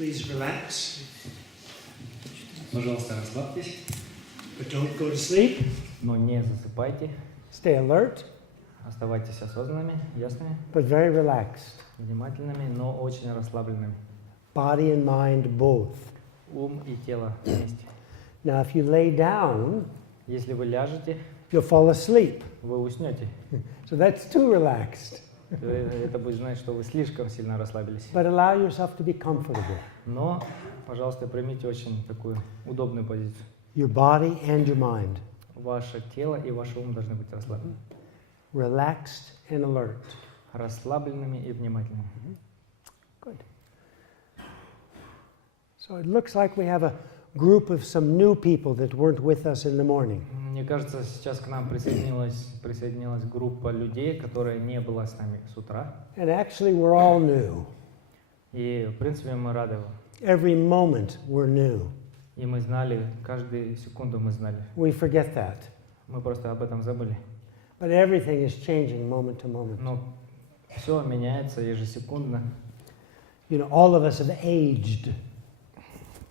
Please relax. Пожалуйста, расслабьтесь. But don't go to sleep. Но не засыпайте. Stay alert. Оставайтесь осознанными, ясными, but very relaxed. внимательными, но очень расслабленными. Body and mind both. Ум и тело вместе. Now, if you lay down, Если вы ляжете, you'll fall asleep. вы уснете. So that's too relaxed. Это будет значить, что вы слишком сильно расслабились. But allow yourself to be comfortable. Но, пожалуйста, примите очень такую удобную позицию. Your body and your mind. Ваше тело и ваш ум должны быть расслаблены. Relaxed and alert. Расслабленными и внимательными. Good. So it looks like we have a group of some new people that weren't with us in the morning. Мне кажется, сейчас к нам присоединилась группа людей, которая не была с нами с утра. And actually, we're all new. И, в принципе, мы рады. Every moment we're new. И мы знали, каждую секунду мы знали. We forget that. Мы просто об этом забыли. But everything is changing moment to moment. Но все меняется ежесекундно. You know, all of us have aged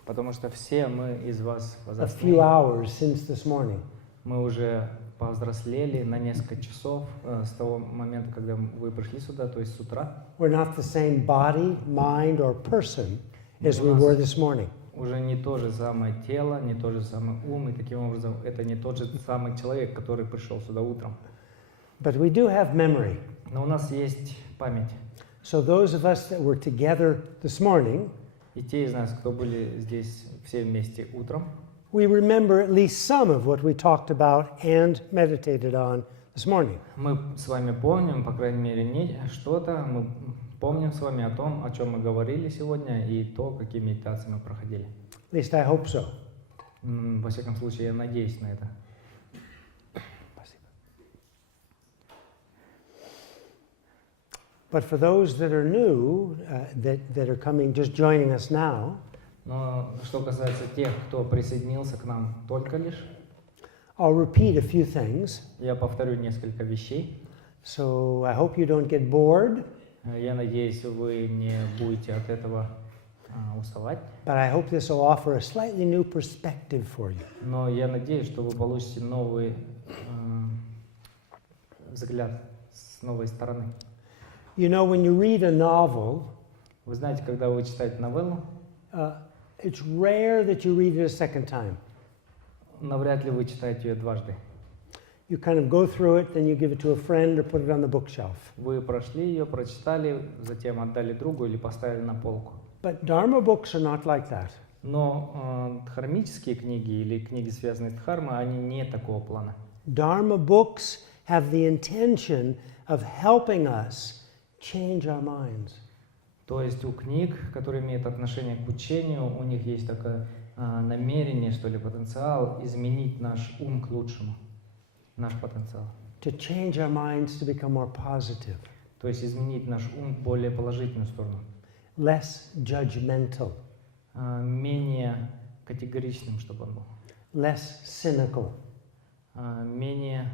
Потому что все мы из вас a few возросли. hours since this morning. Мы уже повзрослели на несколько часов с того момента, когда вы пришли сюда, то есть с утра. We're not the same body, mind, or person as we were this morning. Уже не то же самое тело, не то же самый ум, и таким образом это не тот же самый человек, который пришел сюда утром. But we do have memory. Но у нас есть память. So those of us that were together this morning, И те из нас, кто были здесь все вместе утром, we remember at least some of what we talked about and meditated on this morning. мы с вами помним, по крайней мере, не что-то, мы помним с вами о том, о чем мы говорили сегодня, и то, какие медитации мы проходили. At least I hope so. Во всяком случае, я надеюсь на это. But for those that are new, that are coming, just joining us now, Но что касается тех, кто присоединился к нам только лишь, I'll repeat a few things. я повторю несколько вещей. So I hope you don't get bored, Я надеюсь, вы не будете от этого уставать. but I hope this will offer a slightly new perspective for you. Но я надеюсь, что вы получите новый взгляд с новой стороны. You know, when you read a novel, Вы знаете, когда вы читаете новеллу, it's rare that you read it a second time. навряд ли вы читаете ее дважды. You kind of go through it, then you give it to a friend or put it on the bookshelf. Вы прошли ее, прочитали, затем отдали другу или поставили на полку. But Dharma books are not like that. Но дхармические книги или книги, связанные с дхармой, они не такого плана. Dharma books have the intention of helping us change our minds. То есть у книг, которые имеют отношение к учению, у них есть такое намерение, что ли, потенциал изменить наш ум к лучшему, наш потенциал. To change our minds to become more positive, То есть изменить наш ум в более положительную сторону, less judgmental, менее категоричным, чтобы он был, less cynical. менее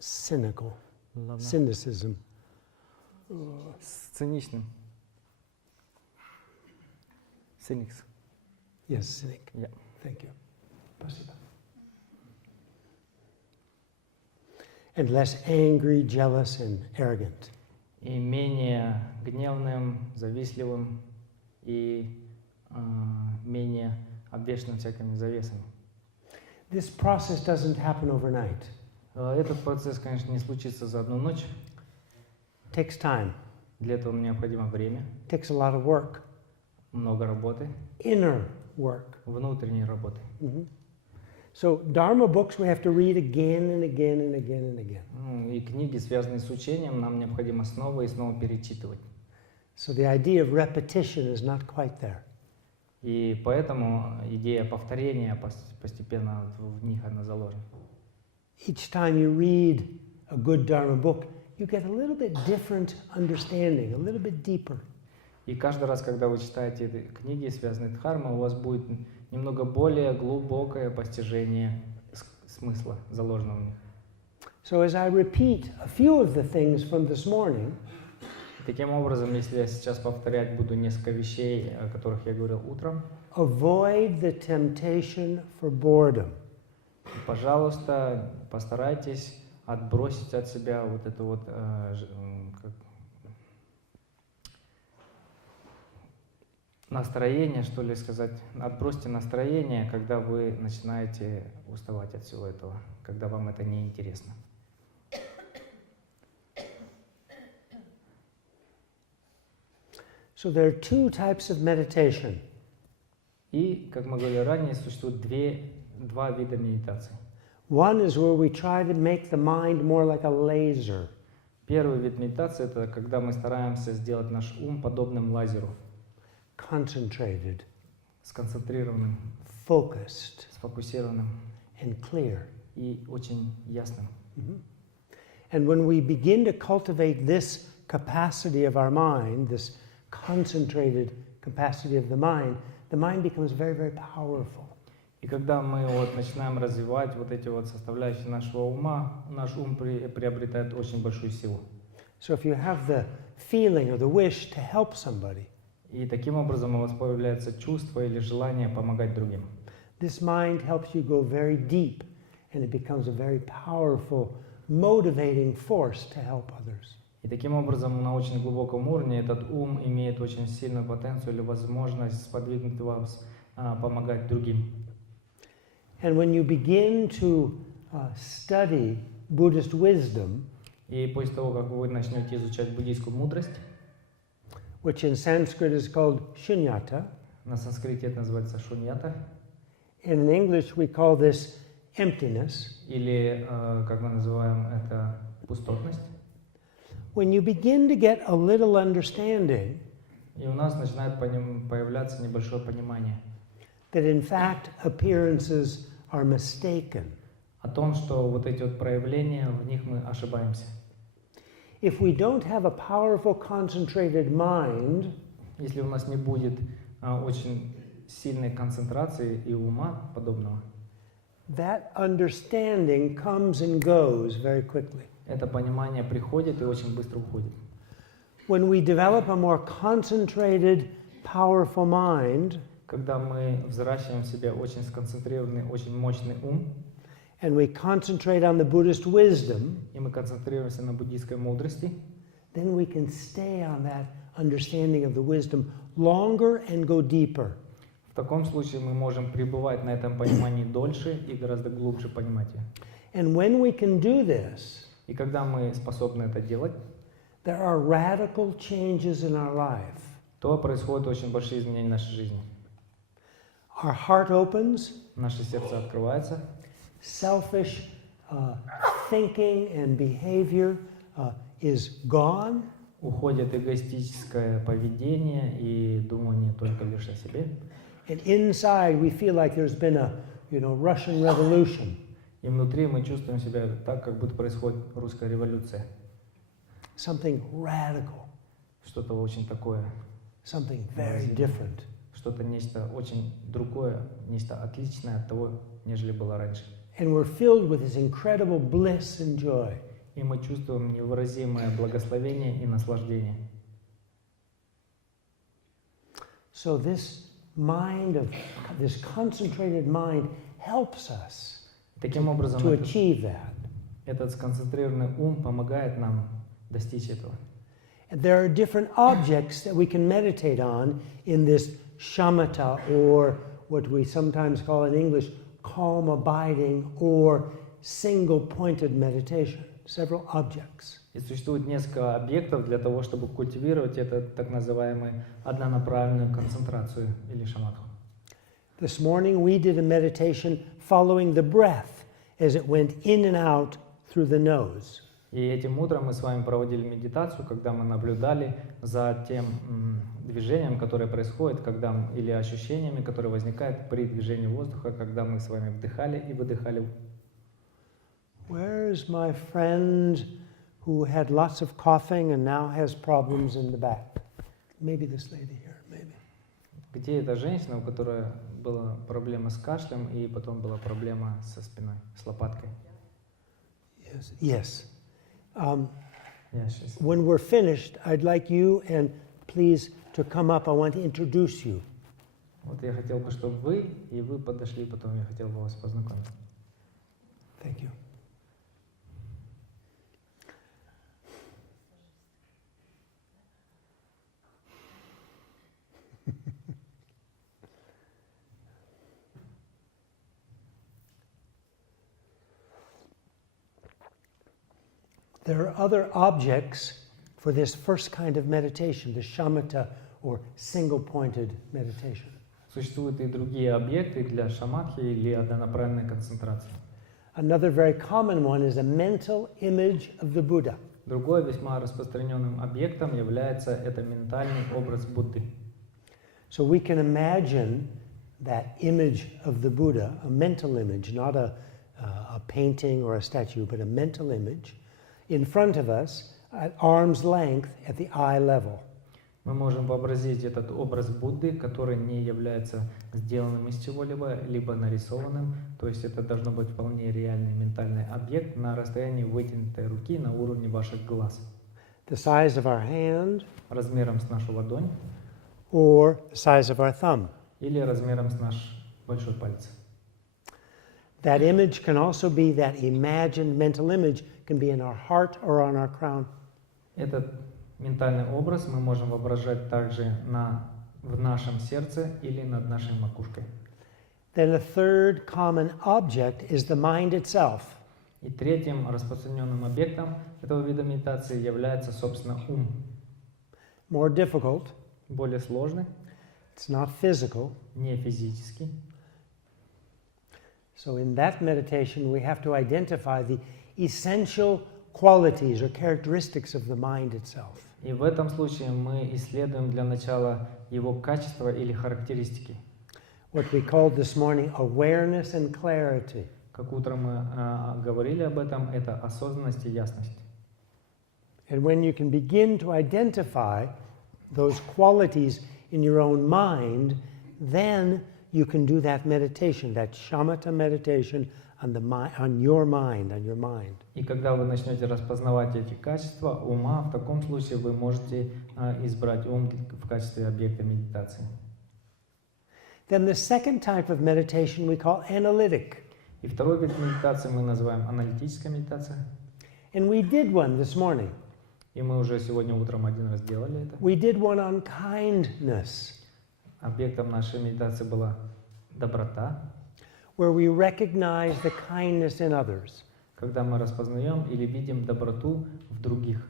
Cynicism. циничным. Cynics. Yes, cynic. Yeah. Thank you. Спасибо. And less angry, jealous, and arrogant. И менее гневным, завистливым и менее обвешанным всякими завесами. This process doesn't happen overnight. Этот процесс, конечно, не случится за одну ночь. It takes time. Для этого необходимо время, It takes a lot of work. много работы, Inner work. внутренней работы. So Dharma books we have to read again and again and again and again. И книги, связанные с учением, нам необходимо снова и снова перечитывать. So the idea of repetition is not quite there. И поэтому идея повторения постепенно в них она заложена. Each time you read a good Dharma book, you get a little bit different understanding, a little bit deeper. И каждый раз, когда вы читаете эти книги, связанные с дхармой, у вас будет немного более глубокое постижение смысла, заложенного в них. So as I repeat a few of the things from this morning, Таким образом, если я сейчас повторять буду несколько вещей, о которых я говорил утром, avoid the temptation for boredom. пожалуйста, постарайтесь отбросить от себя вот это вот настроение, что ли сказать, отбросьте настроение, когда вы начинаете уставать от всего этого, когда вам это не интересно. So there are two types of meditation. И, как мы говорили ранее, существует два вида медитации. One is where we try to make the mind more like a laser. Первый вид медитации – это когда мы стараемся сделать наш ум подобным лазеру. Concentrated, Сконцентрированным, focused, сфокусированным and clear. и очень ясным. And when we begin to cultivate this capacity of our mind, this concentrated capacity of the mind becomes very, very powerful. И когда мы вот начинаем развивать вот эти вот составляющие нашего ума, наш ум приобретает очень большую силу. So if you have the feeling or the wish to help somebody, И таким образом у вас появляется чувство или желание помогать другим. this mind helps you go very deep, and it becomes a very powerful, motivating force to help others. И таким образом на очень глубоком уровне этот ум имеет очень сильную потенцию или возможность сподвигнуть вас помогать другим. And when you begin to study Buddhist wisdom, И после того, как вы начнете изучать буддийскую мудрость, which in Sanskrit is called shunyata, на санскрите это называется шуньята, in English we call this emptiness. или, как мы называем это, пустотность. When you begin to get a little understanding И у нас начинает появляться небольшое понимание that in fact appearances are mistaken. о том, что вот эти вот проявления, в них мы ошибаемся. If we don't have a powerful concentrated mind, Если у нас не будет очень сильной концентрации и ума подобного, that understanding comes and goes very quickly. это понимание приходит и очень быстро уходит. When we develop a more concentrated, powerful mind, Когда мы взращиваем в себе очень сконцентрированный, очень мощный ум, and we concentrate on the Buddhist wisdom, и мы концентрируемся на буддийской мудрости, then we can stay on that understanding of the wisdom longer and go deeper. в таком случае мы можем пребывать на этом понимании дольше и гораздо глубже понимать ее. And when we can do this, И когда мы способны это делать, there are radical changes in our life. то происходят очень большие изменения в нашей жизни. Our heart opens, Наше сердце открывается, selfish thinking and behavior is gone, уходит эгоистическое поведение и думание только лишь о себе. and inside we feel like there's been a, Russian revolution. И внутри мы чувствуем себя так, как будто происходит русская революция. Something radical, Что-то очень такое, something very different. что-то нечто очень другое, нечто отличное от того, нежели было раньше. And we're filled with this incredible bliss and joy. И мы чувствуем невыразимое благословение и наслаждение. So this concentrated mind helps us Таким образом, to achieve that. этот сконцентрированный ум помогает нам достичь этого. And there are different objects that we can meditate on in this shamatha, or what we sometimes call in English calm abiding or single-pointed meditation. Several objects. И существует несколько объектов для того, чтобы культивировать это так называемую однонаправленную концентрацию или шаматху. This morning we did a meditation following the breath as it went in and out through the nose. И этим утром мы с вами проводили медитацию, когда мы наблюдали за тем движением, которое происходит, когда, или ощущениями, которые возникают при движении воздуха, когда мы с вами вдыхали и выдыхали. Where's my friend who had lots of coughing and now has problems in the back? Maybe this lady here, maybe. Где эта женщина, у которой была проблема с кашлем и потом была проблема со спиной, с лопаткой? Yes. when we're finished, I'd like you and please to come up. I want to introduce you. Вот я хотел бы, чтобы вы подошли, потом я хотел бы вас познакомить. Thank you. There are other objects for this first kind of meditation, the shamatha or single-pointed meditation. Существуют и другие объекты для шаматхи или однонаправленной концентрации. Another very common one is a mental image of the Buddha. Другой весьма распространенным объектом является это ментальный образ Будды. So we can imagine that image of the Buddha, a mental image, not a painting or a statue, but a mental image, in front of us at arm's length at the eye level. Мы можем вообразить этот образ Будды, который не является сделанным из чего-либо, либо нарисованным, то есть это должно быть вполне реальный ментальный объект на расстоянии вытянутой руки на уровне ваших глаз. The size of our hand Размером с нашу ладонь or the size of our thumb. или размером с наш большой палец. That image can also be, that imagined mental image can be in our heart or on our crown. Этот ментальный образ мы можем воображать также в нашем сердце или над нашей макушкой. Then a third common object is the mind itself. И третьим распространенным объектом этого вида медитации является, собственно, ум. More difficult. Более сложный, It's not physical. не физический. So in that meditation, we have to identify the essential qualities or characteristics of the mind itself. И в этом случае мы исследуем для начала его качества или характеристики. What we called this morning awareness and clarity. Как утром мы говорили об этом, это осознанность и ясность. And when you can begin to identify those qualities in your own mind, then you can do that meditation, that shamatha meditation on your mind, on your mind. И когда вы начнете распознавать эти качества ума, в таком случае вы можете избрать ум в качестве объекта медитации. Then the second type of meditation we call analytic. И второй вид медитации мы называем аналитическая медитация. And we did one this morning. И мы уже сегодня утром один раз делали это. We did one on kindness, Объектом нашей медитации была доброта, where we recognize the kindness in others, когда мы распознаем или видим доброту в других,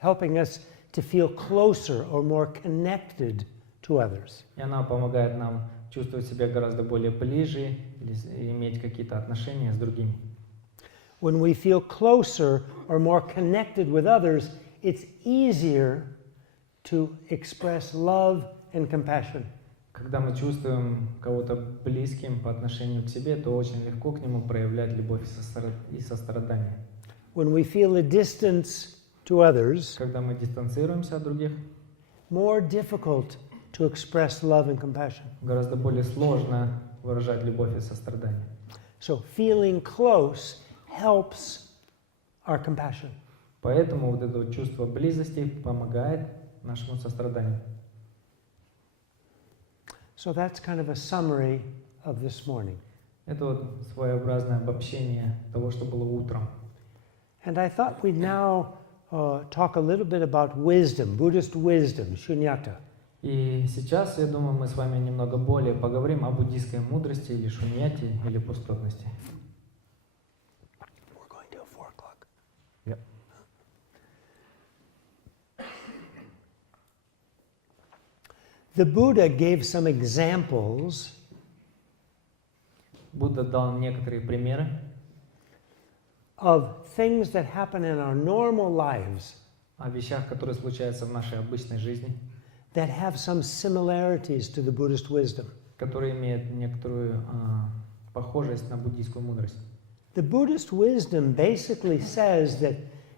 helping us to feel closer or more connected to others. и она помогает нам чувствовать себя гораздо более ближе или иметь какие-то отношения с другими. When we feel closer or more connected with others, it's easier to express love and compassion. Когда мы чувствуем кого-то близким по отношению к себе, то очень легко к нему проявлять любовь и сострадание. When we feel a distance to others, Когда мы дистанцируемся от других, more difficult to express love and compassion. гораздо более сложно выражать любовь и сострадание. So feeling close helps our compassion. Поэтому вот это вот чувство близости помогает нашему состраданию. So that's kind of a summary of this morning. Это вот своеобразное обобщение того, что было утром. And I thought we'd now talk a little bit about wisdom, Buddhist wisdom, shunyata. И сейчас, я думаю, мы с вами немного более поговорим о буддийской мудрости или шуньяте, или пустотности. We're going till 4 o'clock. Yep. The Buddha gave some examples Будда дал некоторые примеры of things that happen in our normal lives о вещах, которые случаются в нашей обычной жизни, that have some similarities to the Buddhist wisdom. которые имеют некоторую похожесть на буддийскую мудрость. The Buddhist wisdom basically says that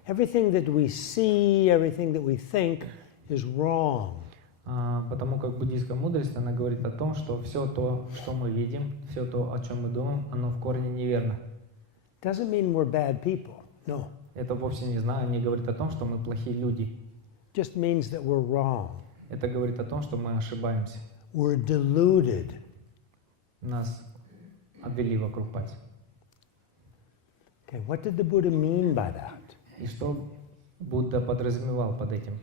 everything that we see, everything that we think is wrong. Потому как буддийская мудрость, она говорит о том, что все то, что мы видим, все то, о чем мы думаем, оно в корне неверно. Doesn't mean we're bad people. No. это вовсе не говорит о том, что мы плохие люди. Just means that we're wrong. Это говорит о том, что мы ошибаемся. We're deluded. Нас обвели вокруг пальца. Okay, what did the Buddha mean by that? И что Будда подразумевал под этим?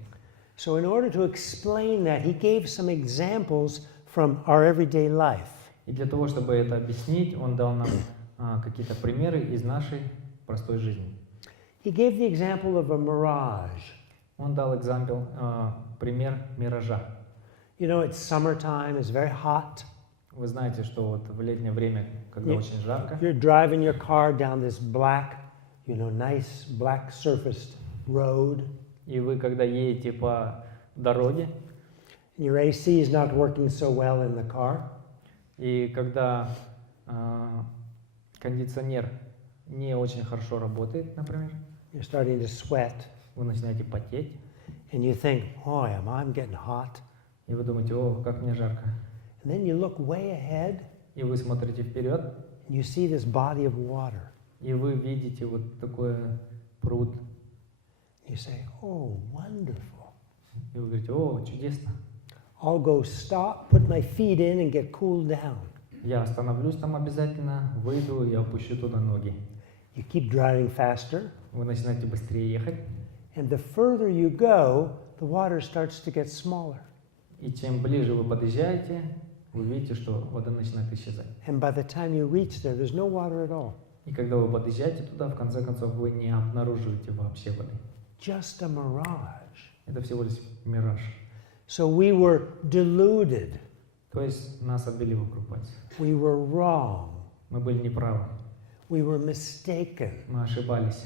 So in order to explain that, he gave some examples from our everyday life. И для того, чтобы это объяснить, он дал нам какие-то примеры из нашей простой жизни. He gave the example of a mirage. Он дал пример миража. You know, it's summertime, it's very hot. Вы знаете, что вот в летнее время, когда очень жарко, You're driving your car down this black, nice black surfaced road. и вы, когда едете по дороге, Your AC is not working so well in the car. и когда кондиционер не очень хорошо работает, например, You're starting to sweat, вы начинаете потеть, and you think, "Oh, I'm getting hot." и вы думаете, о, как мне жарко. And then you look way ahead, И вы смотрите вперед, and you see this body of water. и вы видите вот такой пруд, You say, "Oh, wonderful." и вы говорите, о, чудесно. I'll go stop, put my feet in, and get cooled down. Я остановлюсь там обязательно, выйду и опущу туда ноги. You keep driving faster, Вы начинаете быстрее ехать, and the further you go, the water starts to get smaller. и чем ближе вы подъезжаете, вы видите, что вода начинает исчезать. And by the time you reach there, there's no water at all. И когда вы подъезжаете туда, в конце концов, вы не обнаруживаете вообще воды. Just a mirage. Это всего лишь мираж. So we were deluded. То есть нас обвели вокруг пальца. We were wrong. Мы были неправы, We were mistaken мы ошибались,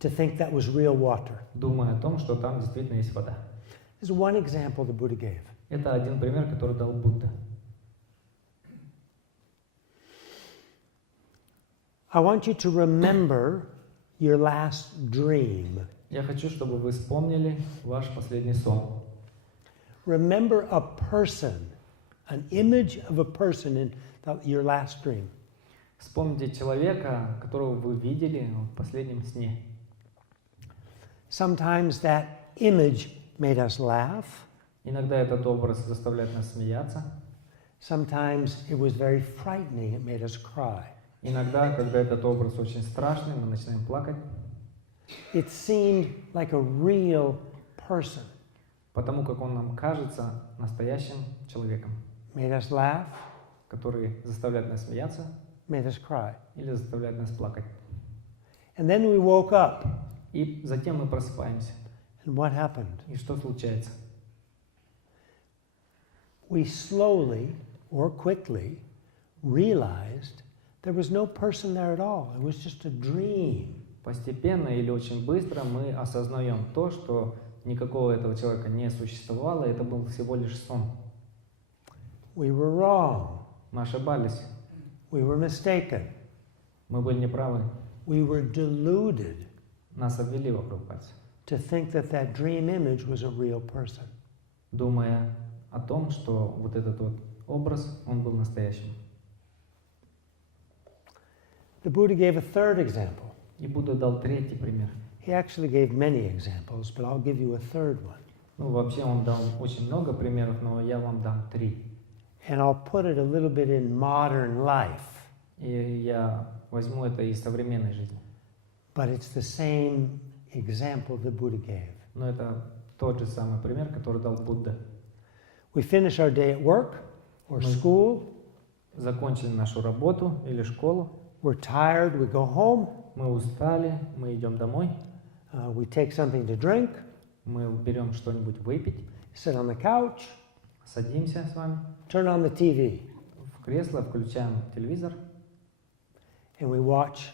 to think that was real water. думая о том, что там действительно есть вода. This is one example the Buddha gave. Это один пример, который дал Будда. I want you to remember your last dream. Я хочу, чтобы вы вспомнили ваш последний сон. Remember a person, an image of a person in your last dream. Вспомните человека, которого вы видели в последнем сне. Sometimes that image made us laugh. Иногда этот образ заставляет нас смеяться. Sometimes it was very frightening. It made us cry. Иногда, когда этот образ очень страшный, мы начинаем плакать, It seemed like a real person. потому как он нам кажется настоящим человеком, Made us laugh, который заставляет нас смеяться made us cry. или заставляет нас плакать. And then we woke up. И затем мы просыпаемся. And what happened? И что случается? We slowly or quickly realized there was no person there at all. It was just a dream. Постепенно или очень быстро мы осознаем то, что никакого этого человека не существовало, это был всего лишь сон. We were wrong. Мы ошибались, We were mistaken. мы были неправы, We were deluded нас обвели вокруг пальца, to think that that dream image was a real person. думая о том, что вот этот вот образ, он был настоящим. The Buddha gave a third example. И Будда дал третий пример. He actually gave many examples, but I'll give you a third one. Ну, вообще он дал очень много примеров, но я вам дам 3. And I'll put it a little bit in modern life, И я возьму это из современной жизни. but it's the same example the Buddha gave. Но это тот же самый пример, который дал Будда. We finish our day at work or school. Закончили нашу работу или школу, We're tired, we go home. мы устали, мы идем домой, We take something to drink, мы берем что-нибудь выпить, sit on the couch, садимся с вами turn on the TV, в кресло, включаем телевизор, and we watch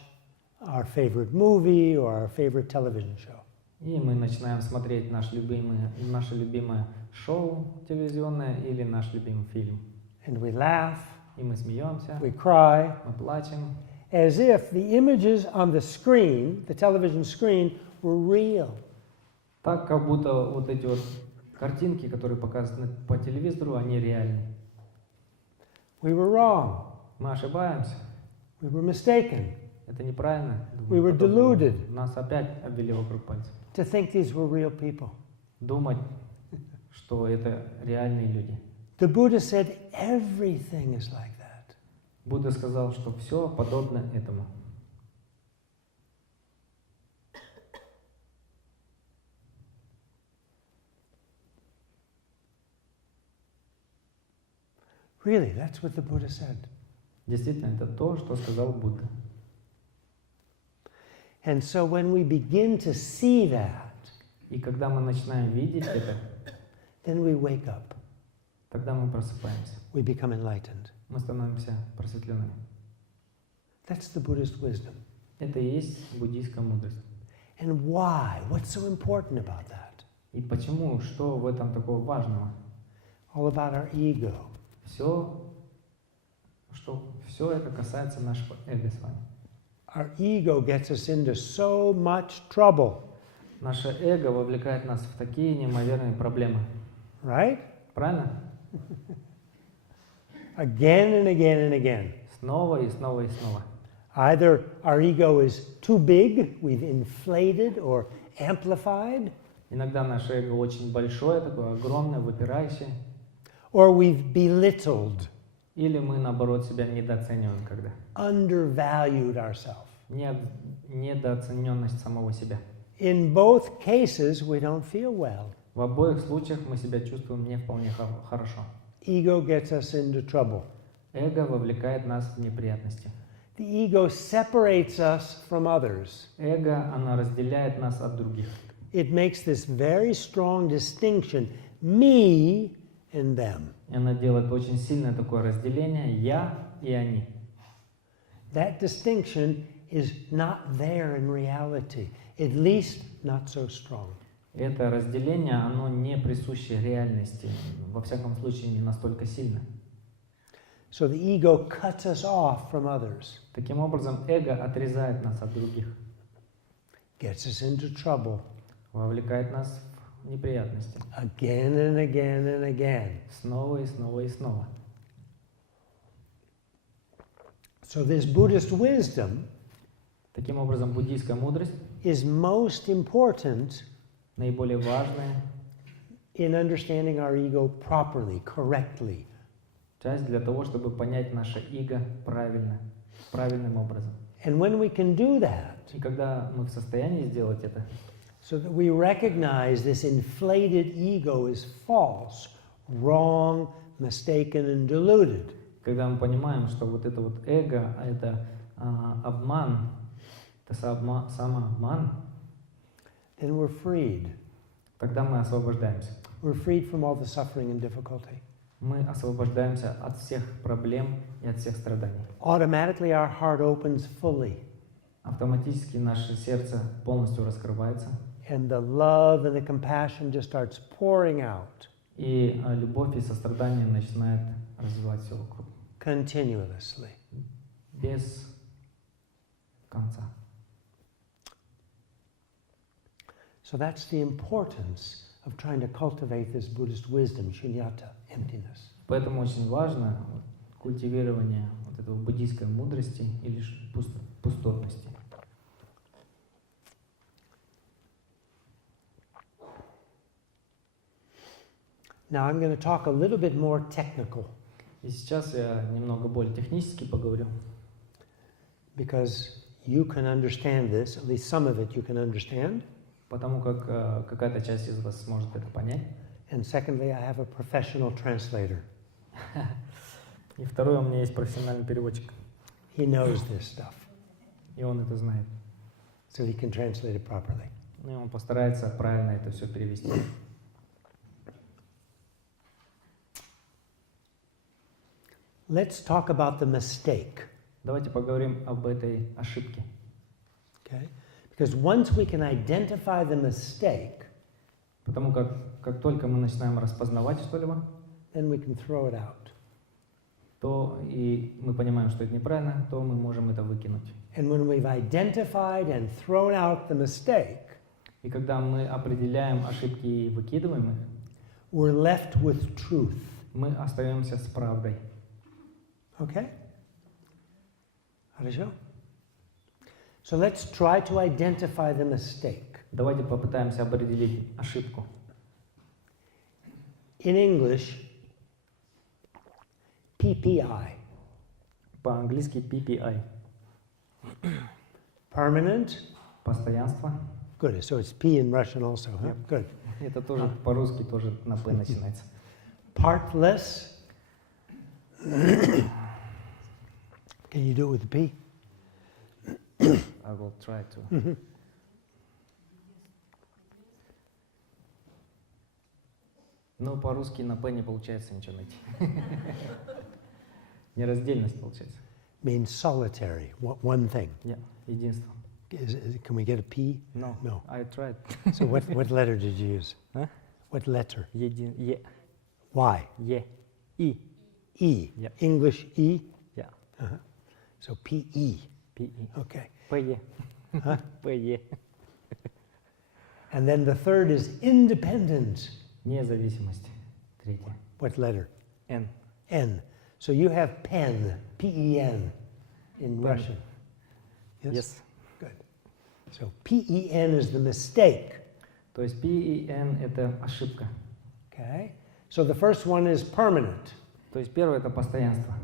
our favorite movie or our favorite television show. и мы начинаем смотреть наше любимое шоу телевизионное или наш любимый фильм. And we laugh, И мы смеемся, we cry, мы плачем, as if the images on the screen, the television screen, were real. так как будто вот эти вот картинки, которые показаны по телевизору, они реальны. We were wrong. Мы ошибаемся, We were mistaken. Это неправильно. We were deluded Нас опять обвели вокруг пальца. to think these were real people. Думать, что это реальные люди. The Buddha said everything is like that. Будда сказал, что все подобно этому. Really, that's what the Buddha said. Действительно, это то, что сказал Будда. And so when we begin to see that, И когда мы начинаем видеть это, then we wake up. тогда мы просыпаемся. We become enlightened. Мы становимся просветленными. That's the Buddhist wisdom. Это и есть буддийская мудрость. And why? What's so important about that? И почему? Что в этом такого важного? All about our ego. Все это касается нашего эго с вами. Our ego gets us into so much trouble, Наше эго вовлекает нас в такие неимоверные проблемы. right? Правильно? Again and again and again. Снова и снова и снова. Either our ego is too big, we've inflated or amplified, Иногда наше эго очень большое, такое огромное, выпирающее. or we've belittled, Или мы, наоборот, себя недооцениваем когда. undervalued ourselves. Недооцененность самого себя. In both cases, we don't feel well. В обоих случаях мы себя чувствуем не вполне хорошо. Ego gets us into trouble. Эго вовлекает нас в неприятности. The ego separates us from others. Эго, оно разделяет нас от других. It makes this very strong distinction, me and them. И оно делает очень сильное такое разделение «я» и «они». That distinction is not there in reality, at least not so strong. Это разделение, оно не присуще реальности, во всяком случае не настолько сильно. So the ego cuts us off from others, Таким образом, эго отрезает нас от других, gets us into trouble вовлекает нас в неприятности. again and again and again. Снова и снова и снова. So this Buddhist wisdom Таким образом, буддийская мудрость is most important наиболее важная in understanding our ego properly, correctly. часть для того, чтобы понять наше эго правильным образом. And when we can do that, И когда мы в состоянии сделать это, so that we recognize this inflated ego is false, wrong, mistaken, and deluded, когда мы понимаем, что вот это вот эго, это обман, это самообман, then we're freed. тогда мы освобождаемся. We're freed from all the suffering and difficulty. Мы освобождаемся от всех проблем и от всех страданий. Automatically our heart opens fully, Автоматически наше сердце полностью раскрывается, and the love and the compassion just starts pouring out и любовь и сострадание начинает развивать все вокруг. continuously. Без конца. So that's the importance of trying to cultivate this Buddhist wisdom, shunyata, emptiness. Поэтому очень важно культивирование вот этого буддийской мудрости или пустотности. Now I'm going to talk a little bit more technical И сейчас я немного более технически поговорю, because you can understand this, at least some of it you can understand. потому как какая-то часть из вас сможет это понять. And secondly, I have a professional translator. И второе, у меня есть профессиональный переводчик, He knows this stuff, и он это знает. so he can translate it properly. И он постарается правильно это все перевести. Let's talk about the mistake, Давайте поговорим об этой ошибке. okay? Because once we can identify the mistake, Потому как только мы начинаем распознавать что-либо, then we can throw it out. то и мы понимаем, что это неправильно, то мы можем это выкинуть. And when we've identified and thrown out the mistake, И когда мы определяем ошибки и выкидываем их, we're left with truth, мы остаемся с правдой. okay? Хорошо? So let's try to identify the mistake. Давайте попытаемся определить ошибку. In English, PPI. По-английски PPI. Permanent. Постоянство. Good. So it's P in Russian also, huh? Yep. Good. Это тоже по-русски тоже на П начинается. Partless. Can you do it with the P? I will try to. Ну, по-русски на П не получается ничего найти. Нераздельность получается. Means solitary, one thing. Yeah, единство. Can we get a P? No. No. I tried. So what letter did you use? Huh? What letter? Е. Y. Е. И. E. Yep. English E? Yeah. Uh-huh. So P-E. Пи. Okay. П-Е. Huh? П-Е. And then the third is independent. Независимость. Третье. What letter? Н. N. So you have pen, P-E-N, in Pen. Russian. Yes. Good. So P-E-N is the mistake. То есть P и N это ошибка. Okay. So the first one is permanent. То есть первое это постоянство.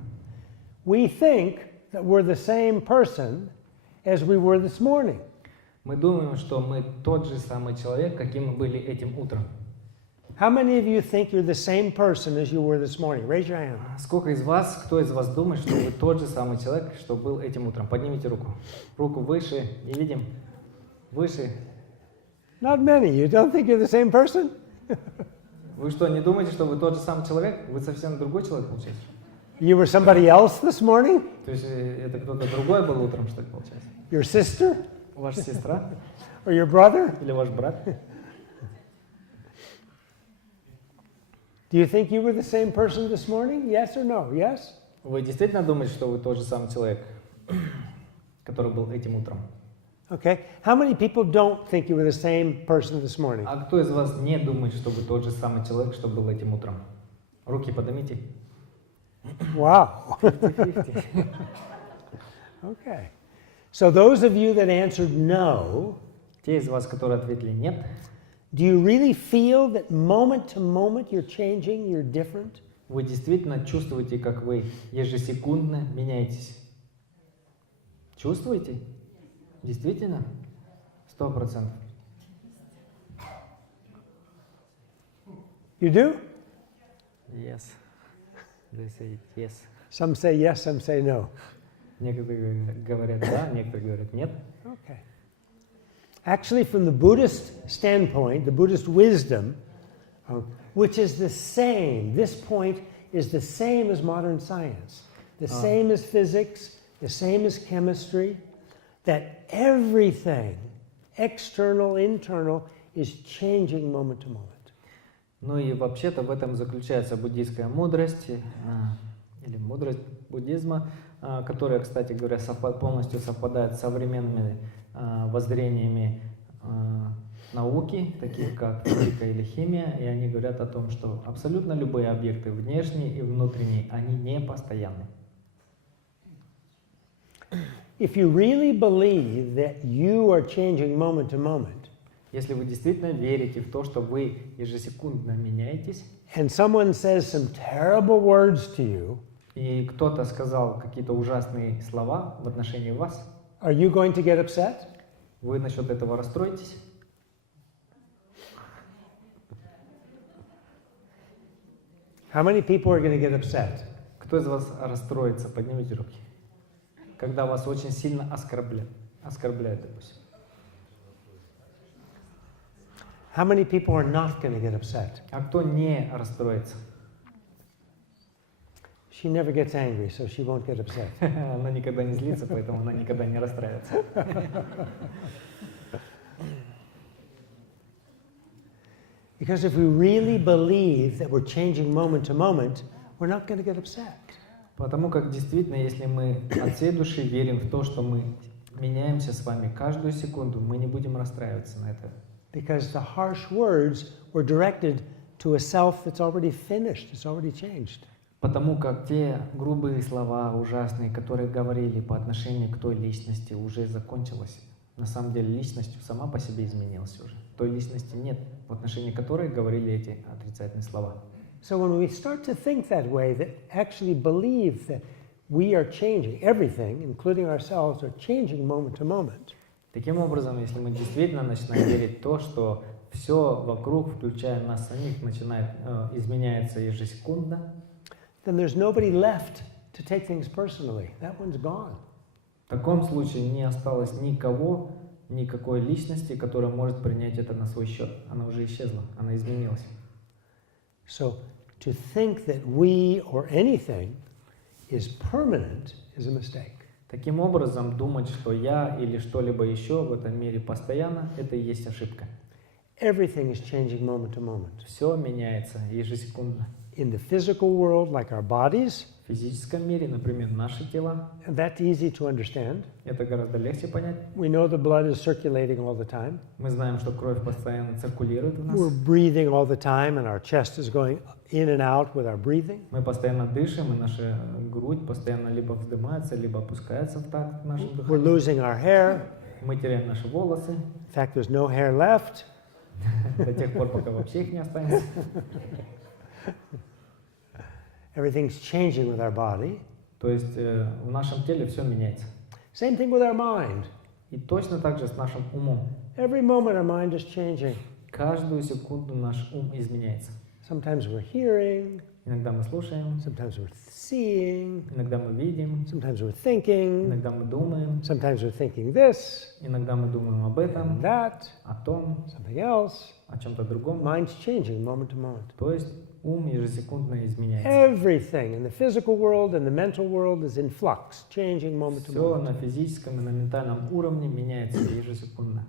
We think that we're the same person as we were this morning. Мы думаем, что мы тот же самый человек, каким мы были этим утром. How many of you think you're the same person as you were this morning? Raise your hand. Сколько из вас, кто из вас думает, что вы тот же самый человек, что был этим утром? Поднимите руку. Руку выше, не видим? Выше. Not many. You don't think you're the same person? Вы что, не думаете, что вы тот же самый человек? Вы совсем другой человек, получается? You were somebody else this morning? То есть это кто-то другой был утром, что ли, получается? Your sister? Ваша сестра? Or your brother? Или ваш брат? Do you think you were the same person this morning? Yes or no? Yes? Вы действительно думаете, что вы тот же самый человек, который был этим утром? Okay. How many people don't think you were the same person this morning? А кто из вас не думает, что вы тот же самый человек, что был этим утром? Руки поднимите. Wow. 50-50. Okay. So those of you that answered no, Те из вас, которые ответили нет, do you really feel that moment to moment you're changing, you're different? вы действительно чувствуете, как вы ежесекундно меняетесь? Чувствуете? Действительно? 100%. You do? Yes. They say yes. Some say yes, some say no. Некоторые говорят да, некоторые говорят нет. Okay. Actually, from the Buddhist standpoint, the Buddhist wisdom, which is the same, this point is the same as modern science, the same as physics, the same as chemistry, that everything, external, internal, is changing moment to moment. Ну и вообще-то в этом заключается буддийская мудрость, или мудрость буддизма, которая, кстати говоря, полностью совпадает с современными воззрениями науки, таких как физика или химия, и они говорят о том, что абсолютно любые объекты, внешние и внутренние, они не постоянны. If you really believe that you are changing moment to moment, Если вы действительно верите в то, что вы ежесекундно меняетесь, and someone says some terrible words to you, и кто-то сказал какие-то ужасные слова в отношении вас, are you going to get upset? вы насчет этого расстроитесь? How many people are going to get upset? Кто из вас расстроится? Поднимите руки. Когда вас очень сильно оскорбляют, допустим. How many people are not going to get upset? А кто не расстроится? She never gets angry, so she won't get upset. Она никогда не злится, поэтому она никогда не расстраивается. Because if we really believe that we're changing moment to moment, we're not going to get upset. Потому как действительно, если мы от всей души верим в то, что мы меняемся с вами каждую секунду, мы не будем расстраиваться на это. Because the harsh words were directed to a self that's already finished, it's already changed. Потому как те грубые слова, ужасные, которые говорили по отношению к той личности, уже закончилось. На самом деле личность сама по себе изменилась уже. Той личности нет, в отношении которой говорили эти отрицательные слова. So when we start to think that way, that actually believe that we are changing, everything, including ourselves, are changing moment to moment. Таким образом, если мы действительно начинаем верить в то, что все вокруг, включая нас самих, начинает изменяться ежесекундно, then there's nobody left to take things personally. That one's gone. в таком случае не осталось никого, никакой личности, которая может принять это на свой счет. Она уже исчезла, она изменилась. So to think that we or anything is permanent is a mistake. Таким образом, думать, что я или что-либо еще в этом мире постоянно, это и есть ошибка. Everything is changing moment to moment. Все меняется ежесекундно. In the physical world, like our bodies, В физическом мире, например, наши тела, that's easy to understand. это гораздо легче понять. We know the blood is circulating all the time. Мы знаем, что кровь постоянно циркулирует у нас. We're breathing all the time, and our chest is going in and out with our breathing. Мы постоянно дышим, и наша грудь постоянно либо вздымается, либо опускается в такт нашим We're дыханием. losing our hair. Мы теряем наши волосы In fact, there's no hair left. до тех пор, пока вообще их не останется. Everything's changing with our body. То есть в нашем теле все меняется. Same thing with our mind. И точно так же с нашим умом. Every moment our mind is changing. Каждую секунду наш ум изменяется. Sometimes we're hearing, Иногда мы слушаем, sometimes we're seeing, иногда мы видим, sometimes we're thinking, иногда мы думаем, sometimes we're thinking this, иногда мы думаем об этом, and that, о том, something else. о чем-то другом. Mind's changing moment to moment. То есть ум ежесекундно изменяется. Everything in the physical world and the mental world is in flux, changing moment to Все moment. на физическом и на ментальном уровне меняется ежесекундно.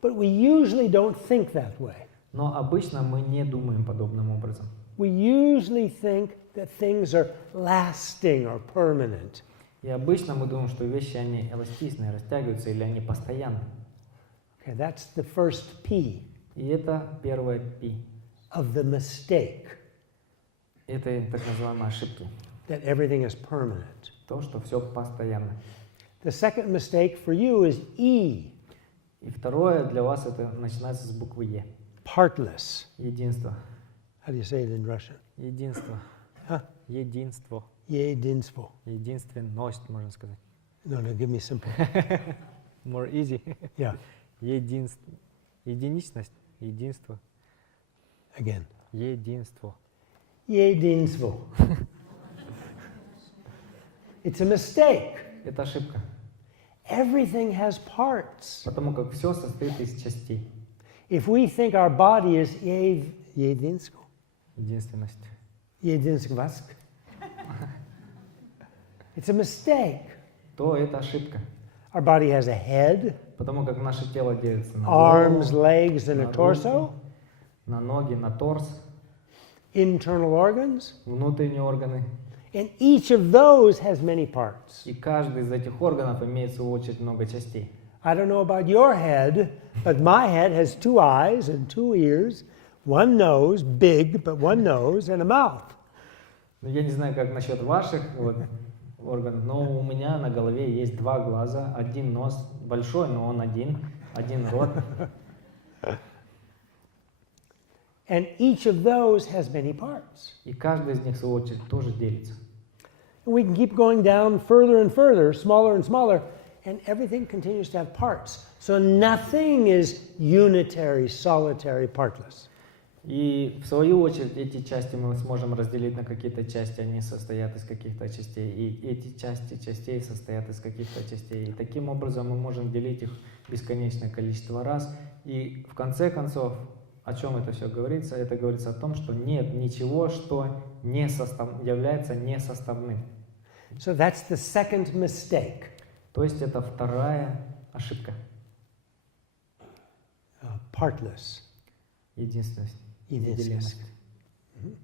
But we usually don't think that way. Но обычно мы не думаем подобным образом. We usually think that things are lasting or permanent. И обычно мы думаем, что вещи, они эластичные, растягиваются или они постоянны. Okay, that's the first P И это первое P. of the mistake, Это так называемые ошибки. that everything is permanent. То, что все постоянно. The second mistake for you is E, И второе для вас это начинается с буквы Е. partless. Единство. How do you say it in Russian? Единство. Huh? Единство. Единство. Единственность, можно сказать. No, give me simple. More easy. Yeah, Единичность. Единство. again. Единство. Единство. It's a mistake. Это ошибка. Everything has parts. Потому как все состоит из частей. If we think our body is единство, Единственность. единствоваск, it's a mistake. То это ошибка. Our body has a head, Потому как наше тело делится на arms, голову, legs, and на a руки, torso, на ноги, на торс, internal organs, внутренние органы. and each of those has many parts. И каждый из этих органов имеет в свою очередь много частей. I don't know about your head, but my head has 2 eyes and 2 ears, 1 nose, big, but 1 nose, and a mouth. Ну, я не знаю, как насчет ваших органов, но у меня на голове есть 2 глаза, 1 нос, большой, но он один рот. And each of those has many parts. И каждый из них, в свою очередь, тоже делится. And we can keep going down further and further, smaller and smaller, and everything continues to have parts. So nothing is unitary, solitary, partless. И в свою очередь эти части мы сможем разделить на какие-то части, они состоят из каких-то частей, и эти части частей состоят из каких-то частей. И таким образом мы можем делить их бесконечное количество раз. И в конце концов, о чем это все говорится? Это говорится о том, что нет ничего, что не является несоставным. So that's the second mistake. То есть это вторая ошибка. Partless. Единственность. Единственность. Неделимость.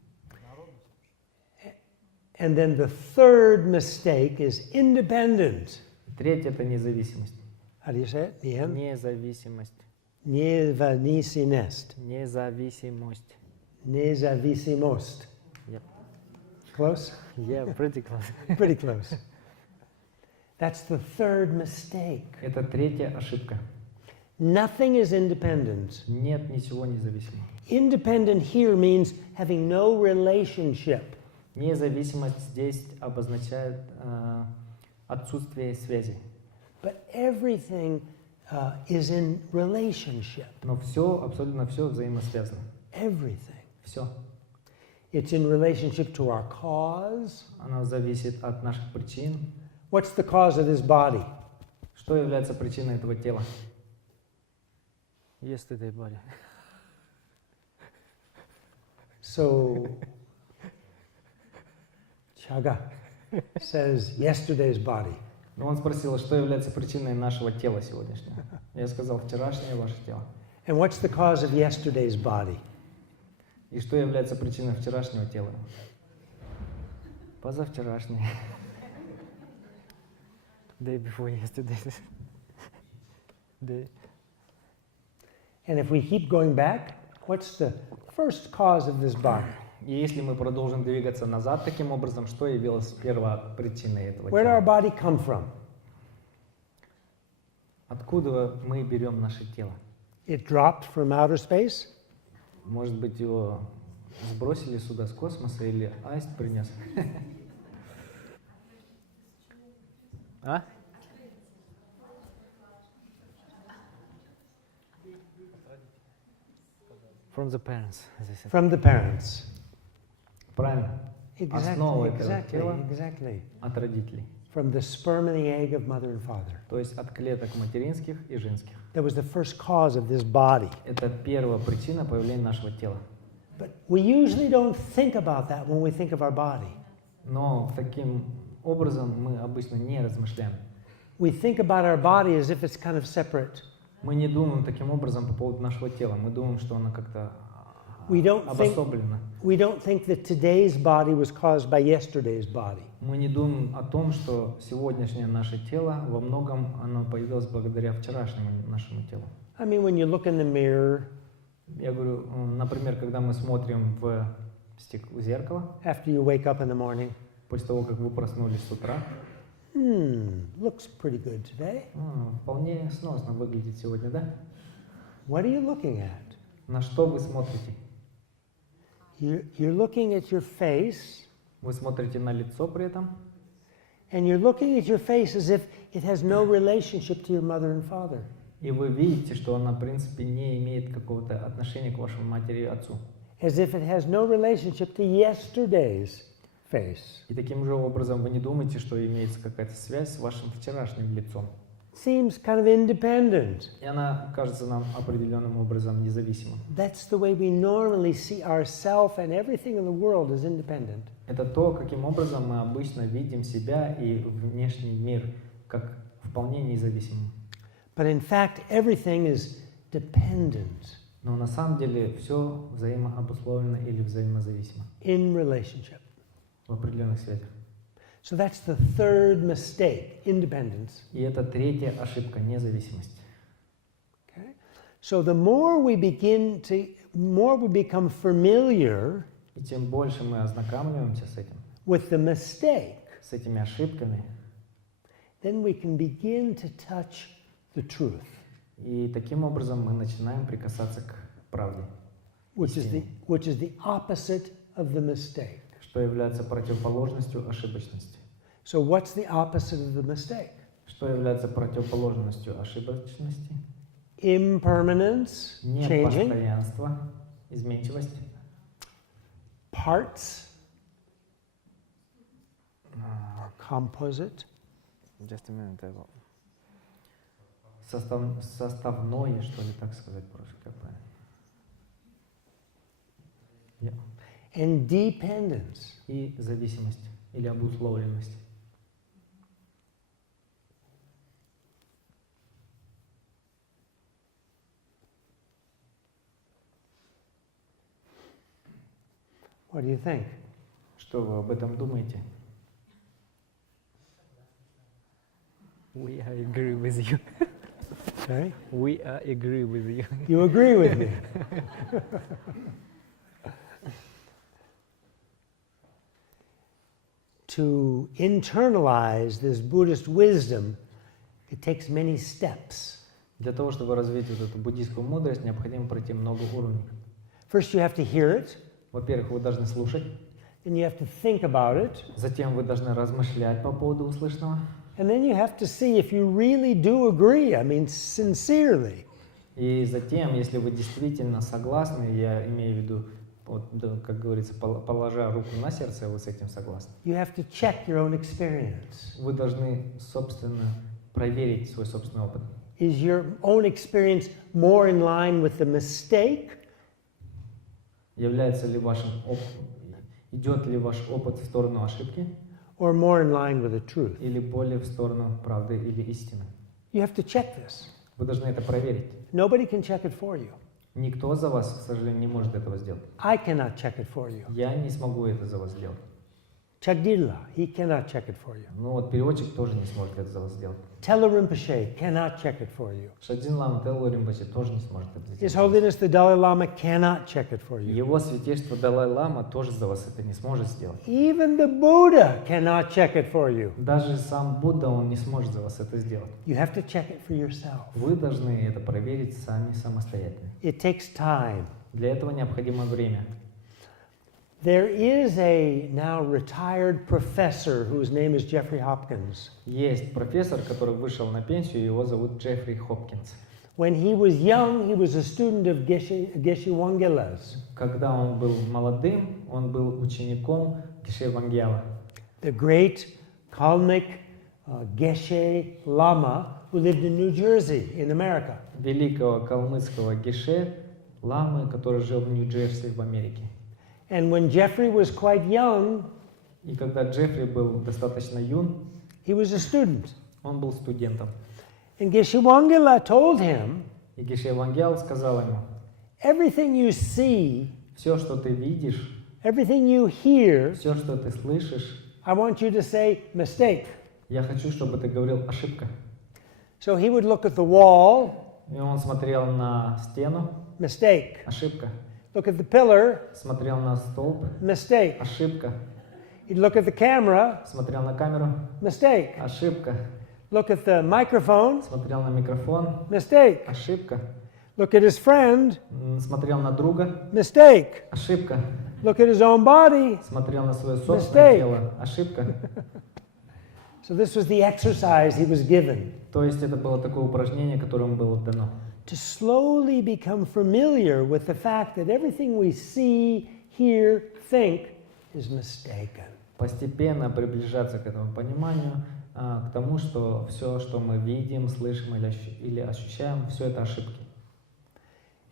And then the third mistake is independent. Третье – это независимость. How do you say it? Независимость. Nezavisимость. Независимость. Независимость. Yep. Close? Yeah, pretty close. Pretty close. That's the third mistake. Это третья ошибка. Nothing is independent. Нет ничего независимого. Independent here means having no relationship. Независимость здесь обозначает отсутствие связи. But everything is in relationship. Но все, абсолютно все взаимосвязано. Everything. Все. It's in relationship to our cause. Оно зависит от наших причин. What's the cause of this body? Что является причиной этого тела? Yesterday body. So, Chaga says yesterday's body. Но он спросил, что является причиной нашего тела сегодняшнего. Я сказал, вчерашнее ваше тело. And what's the cause of yesterday's body? И что является причиной вчерашнего тела? Позавчерашнее. Day before yesterday. Day. And if we keep going back, what's the first cause of this body? И если мы продолжим двигаться назад таким образом, что явилось первопричиной этого Where did our тела? body come from? Откуда мы берем наше тело? It dropped from outer space? Может быть, его сбросили сюда с космоса или аист принес? А? From the parents, as I said. From the parents. Правильно. Основа этого тела Exactly. от родителей. From the sperm and the egg of mother and father. То есть от клеток материнских и женских. That was the first cause of this body. Это первая причина появления нашего тела. But we usually don't think about that when we think of our body. Но таким образом мы обычно не размышляем. We think about our body as if it's kind of separate. Мы не думаем таким образом по поводу нашего тела. Мы думаем, что оно как-то We don't обособлено. think that today's body was caused by yesterday's body. Мы не думаем о том, что сегодняшнее наше тело во многом оно появилось благодаря вчерашнему нашему телу. I mean, when you look in the mirror Я говорю, например, когда мы смотрим в зеркало, after you wake up in the morning, после того, как вы проснулись с утра, looks pretty good today. вполне сносно выглядит сегодня, да? What are you looking at? На что вы смотрите? You're looking at your face, Вы смотрите на лицо при этом, and you're looking at your face as if it has no relationship to your mother and father. и вы видите, что она, в принципе, не имеет какого-то отношения к вашему матери и отцу. As if it has no relationship to yesterday's face. И таким же образом вы не думаете, что имеется какая-то связь с вашим вчерашним лицом. Seems kind of independent. И она кажется нам определенным образом независимой. That's the way we normally see ourselves and everything in the world as independent. Это то, каким образом мы обычно видим себя и внешний мир как вполне независимым. But in fact, everything is dependent Но на самом деле все взаимообусловлено или взаимозависимо in relationship. в определенных связях. So that's the third mistake, independence. И это третья ошибка — независимость. Okay? So the more we become familiar И чем больше мы ознакомливаемся с этим, with the mistake, с этими ошибками, then we can begin to touch the truth, и таким образом мы начинаем прикасаться к правде, which is the opposite of the mistake. что является противоположностью ошибочности. So what's the opposite of the mistake? Что является противоположностью ошибочности? Impermanence, changing, Непостоянство, изменчивость, parts, composite, Just a minute. I will. составное, что ли, так сказать, по-русски, как правильно? Yeah. and dependence. И зависимость или обусловленность. What do you think? Что вы об этом думаете? We agree with you. Sorry? We agree with you. You agree with me? to internalize this Buddhist wisdom, it takes many steps. Для того, чтобы развить вот эту буддийскую мудрость, необходимо пройти много уровней. First, you have to hear it, Во-первых, вы должны слушать, then you have to think about it, затем вы должны размышлять по поводу услышанного, and then you have to see if you really do agree, I mean, sincerely. и затем, если вы действительно согласны, я имею в виду, вот, да, как говорится, положа руку на сердце, вы с этим согласны. You have to check your own experience. Вы должны, собственно, проверить свой собственный опыт. Is your own experience more in line with the mistake, Является ли вашим идет ли ваш опыт в сторону ошибки or more in line with the truth? или более в сторону правды или истины? You have to check this. Вы должны это проверить. Nobody can check it for you. Никто за вас, к сожалению, не может этого сделать. I cannot check it for you. Я не смогу это за вас сделать. Chagdilla, he cannot check it for you. Ну вот переводчик тоже не сможет это за вас сделать. Tela Rinpoche cannot check it for you. Шадзин Лама Телу Римпоче тоже не сможет это His сделать. Holiness the Dalai Lama cannot check it for you. Его святейшество Далай Лама тоже за вас это не сможет сделать. Even the Buddha cannot check it for you. Даже сам Будда, он не сможет за вас это сделать. You have to check it for yourself. Вы должны это проверить сами самостоятельно. It takes time. Для этого необходимо время. There is a now retired professor whose name is Jeffrey Hopkins. Есть профессор, который вышел на пенсию, его зовут Джеффри Хопкинс. When he was young, he was a student of Geshe Wangelas, Когда он был молодым, он был учеником Геше Вангьяла, the great Kalmyk Geshe Lama who lived in New Jersey in America. великого калмыцкого Геше Ламы, который жил в Нью-Джерси в Америке. And when Jeffrey was quite young, И когда Джеффри был достаточно юн, he was a student. он был студентом. And Geshe Wangela told him, И Геше Вангьял сказал ему: everything you see, все, что ты видишь, everything you hear, все, что ты слышишь, I want you to say mistake. я хочу, чтобы ты говорил ошибка. So he would look at the wall, И он смотрел на стену, mistake. ошибка. Look at the pillar, Смотрел на столб, mistake. ошибка. He'd look at the camera, Смотрел на камеру, mistake. ошибка. Look at the microphone, Смотрел на микрофон, mistake. ошибка. Look at his friend, Смотрел на друга, mistake. ошибка. Look at his own body. Смотрел на свое собственное Mistake. тело, ошибка. So this was the exercise he was given, То есть это было такое упражнение, которое ему было дано. to slowly become familiar with the fact that everything we see, hear, think is mistaken. Постепенно приближаться к этому пониманию, к тому, что все, что мы видим, слышим или ощущаем, все это ошибки.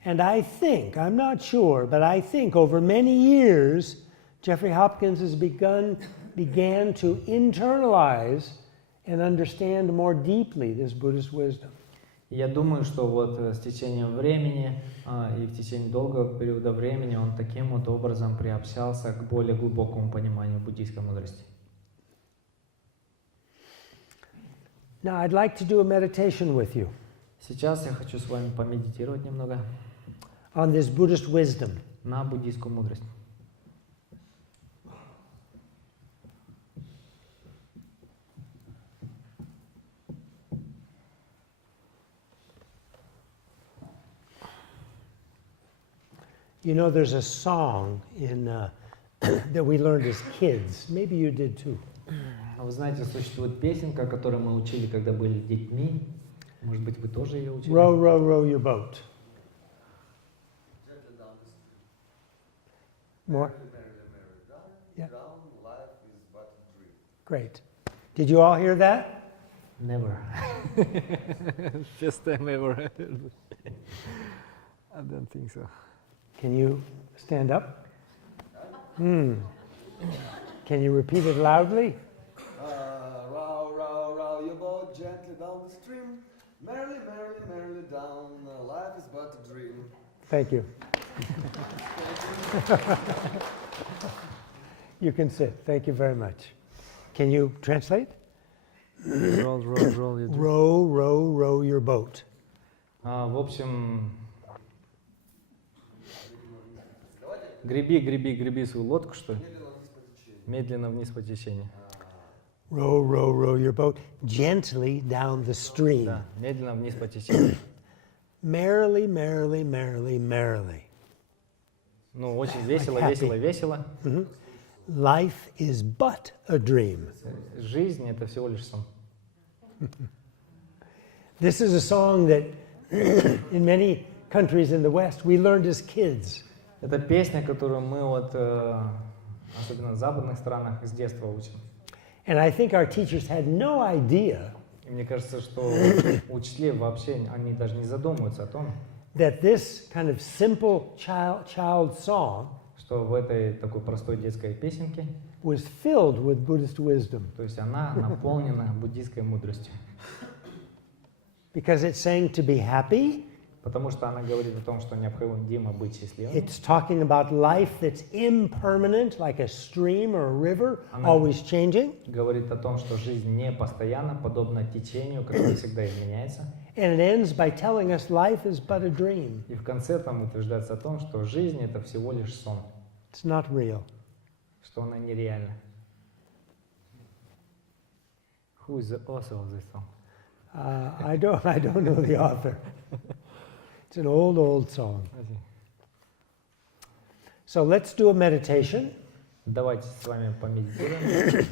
And I think, I'm not sure, but I think over many years, Jeffrey Hopkins has began to internalize and understand more deeply this Buddhist wisdom. Я думаю, что вот с течением времени и в течение долгого периода времени он таким вот образом приобщался к более глубокому пониманию буддийской мудрости. Now I'd like to do a meditation with you Сейчас я хочу с вами помедитировать немного on this Buddhist wisdom. на буддийскую мудрость. You know, there's a song in that we learned as kids. Maybe you did too. Вы знаете, существует песенка, которую мы учили, когда были детьми. Может быть, вы тоже ее учили? Row, row, row your boat. More? Yeah. Great. Did you all hear that? Never. First time ever heard. I don't think so. Can you stand up? Can you repeat it loudly? Row, row, row your boat gently down the stream. Merrily, merrily, merrily down. Life is but a dream. Thank you. You can sit. Thank you very much. Can you translate? Roll, roll, roll your boat. Row, row, row your boat. В общем, греби, греби, греби свою лодку, что ли? Медленно вниз по течению. row, row, row your boat gently down the stream. Да, медленно вниз по течению. Merrily, merrily, merrily, merrily. Ну, очень весело, happy. весело, весело. Life is but a dream. Жизнь — это всего лишь сон. This is a song that in many countries in the West we learned as kids. Это песня, которую мы вот, особенно в западных странах, с детства учим. And I think our teachers had no idea И мне кажется, что учителя вообще, они даже не задумываются о том, that this kind of simple child song что в этой такой простой детской песенке, was filled with Buddhist wisdom, то есть она наполнена буддийской мудростью. because it's saying to be happy. Потому что она говорит о том, что необходимо быть счастливым. It's talking about life that's impermanent, like a stream or a river, Она always changing. говорит о том, что жизнь не постоянна, подобно течению, которое всегда изменяется. And it ends by telling us life is but a dream. И в конце там утверждается о том, что жизнь — это всего лишь сон, It's not real. что она нереальна. Who is the author of this song? I don't know the author. It's an old song. So let's do a meditation. Давайте с вами помедитируем.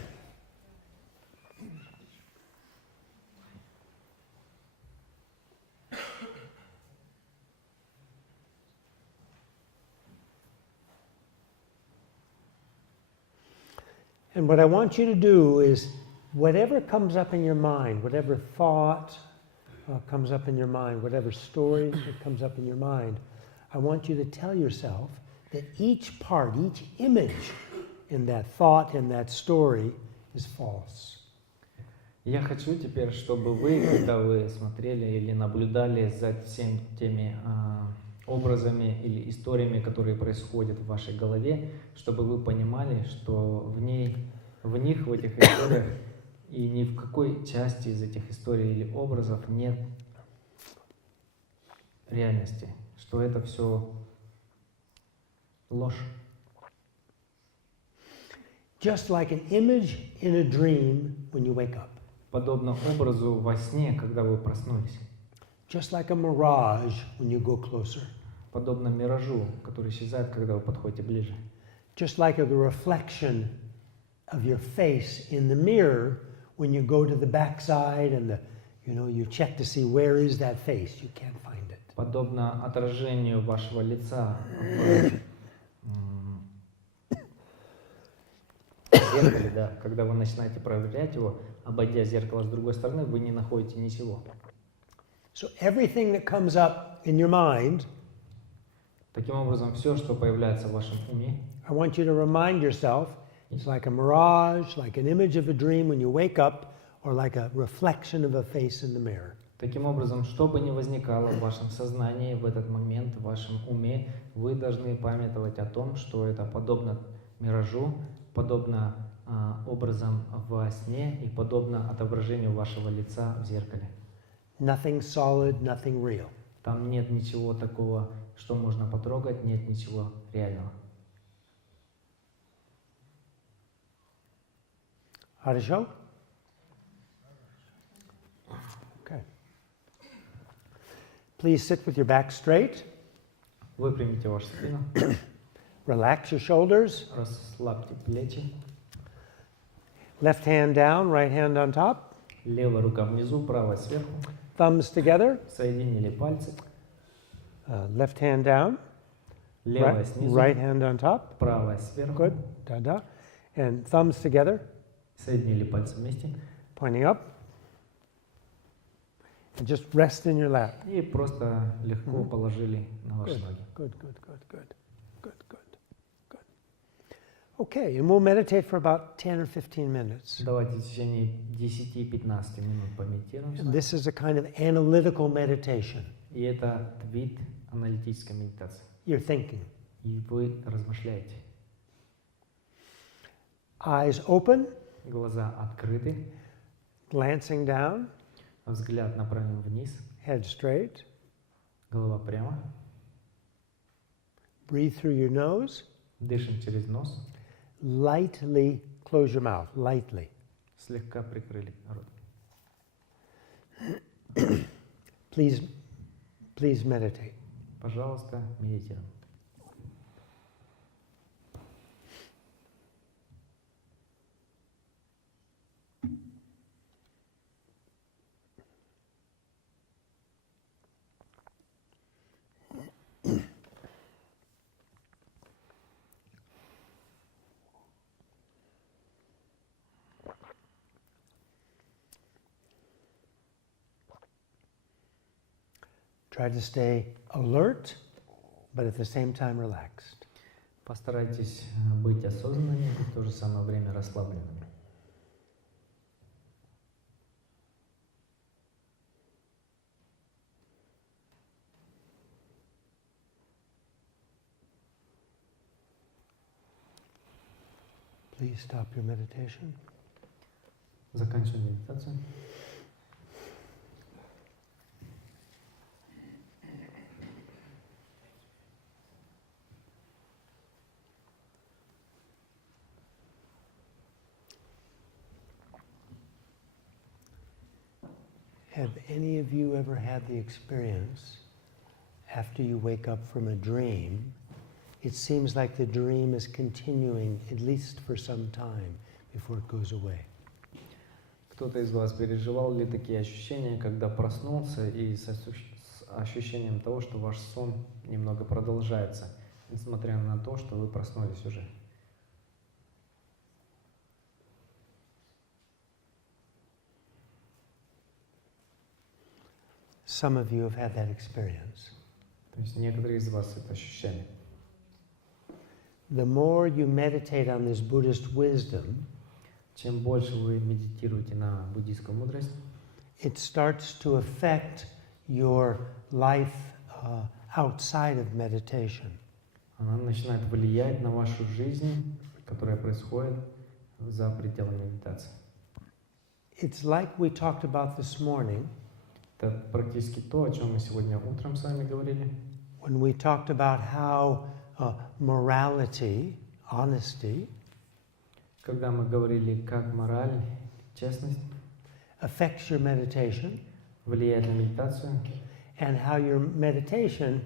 And what I want you to do is whatever comes up in your mind, whatever thought comes up in your mind, whatever story that comes up in your mind, I want you to tell yourself that each part, each image in that thought, in that story is false. Я хочу теперь, чтобы вы, когда вы смотрели или наблюдали за всеми теми образами или историями, которые происходят в вашей голове, чтобы вы понимали, что в них, в этих историях и ни в какой части из этих историй или образов нет реальности, что это все ложь. Just like an image in a dream when you wake up. Подобно образу во сне, когда вы проснулись. Just like a mirage when you go closer. Подобно миражу, который исчезает, когда вы подходите ближе. Just like the reflection of your face in the mirror when you go to the backside and you check to see where is that face. You can't find it. Подобно отражению вашего лица в зеркале, да, когда вы начинаете проверять его, обойдя зеркало с другой стороны, вы не находите ничего. So everything that comes up in your mind, Таким образом, все, что появляется в вашем уме, I want you to remind yourself, it's like a mirage, like an image of a dream when you wake up, or like a reflection of a face in the mirror. таким образом, что бы ни возникало в вашем сознании в этот момент, в вашем уме, вы должны памятовать о том, что это подобно миражу, подобно образом во сне и подобно отображению вашего лица в зеркале. Nothing solid, nothing real. Там нет ничего такого, что можно потрогать, нет ничего реального. Хорошо? Okay. Please sit with your back straight. Выпрямите вашу спину, Relax your shoulders. расслабьте плечи. Left hand down, right hand on top. Левая рука внизу, правая сверху. Thumbs together. Соединили пальцы. Left hand down. Левая снизу, Right hand on top. правая сверху. Good. Da-da. And thumbs together, Соединили пальцы вместе. pointing up. And just rest in your lap. И просто легко положили на ваши Good. ноги. Good, good, good, good. Good, good, good. Okay, and we'll meditate for about 10 or 15 minutes. Давайте в течение 10-15 минут помедитируем. с And вами. this is a kind of analytical meditation. И это вид аналитической медитации. You're thinking. И вы размышляете. Eyes open, Глаза открыты, glancing down, взгляд направлен вниз, head straight. голова прямо. Breathe through your nose. Дышим через нос. Lightly close your mouth, lightly. Слегка прикрыли рот. Please meditate. Пожалуйста, медитируем. Try to stay alert, but at the same time relaxed. Постарайтесь быть осознанными и в то же самое время расслабленными. Please stop your meditation. Заканчиваем медитацию. Have any of you ever had the experience, after you wake up from a dream, it seems like the dream is continuing at least for some time before it goes away? Кто-то из вас переживал ли такие ощущения, когда проснулся и с ощущением того, что ваш сон немного продолжается, несмотря на то, что вы проснулись уже? Some of you have had that experience. То есть некоторые из вас это ощущали. The more you meditate on this Buddhist wisdom, Чем больше вы медитируете на буддийскую мудрость, it starts to affect your life outside of meditation. она начинает влиять на вашу жизнь, которая происходит за пределами медитации. It's like we talked about this morning Это практически то, о чем мы сегодня утром с вами говорили, when we talked about how morality, honesty, когда мы говорили, как мораль, честность affects your meditation, влияет на медитацию, and how your meditation,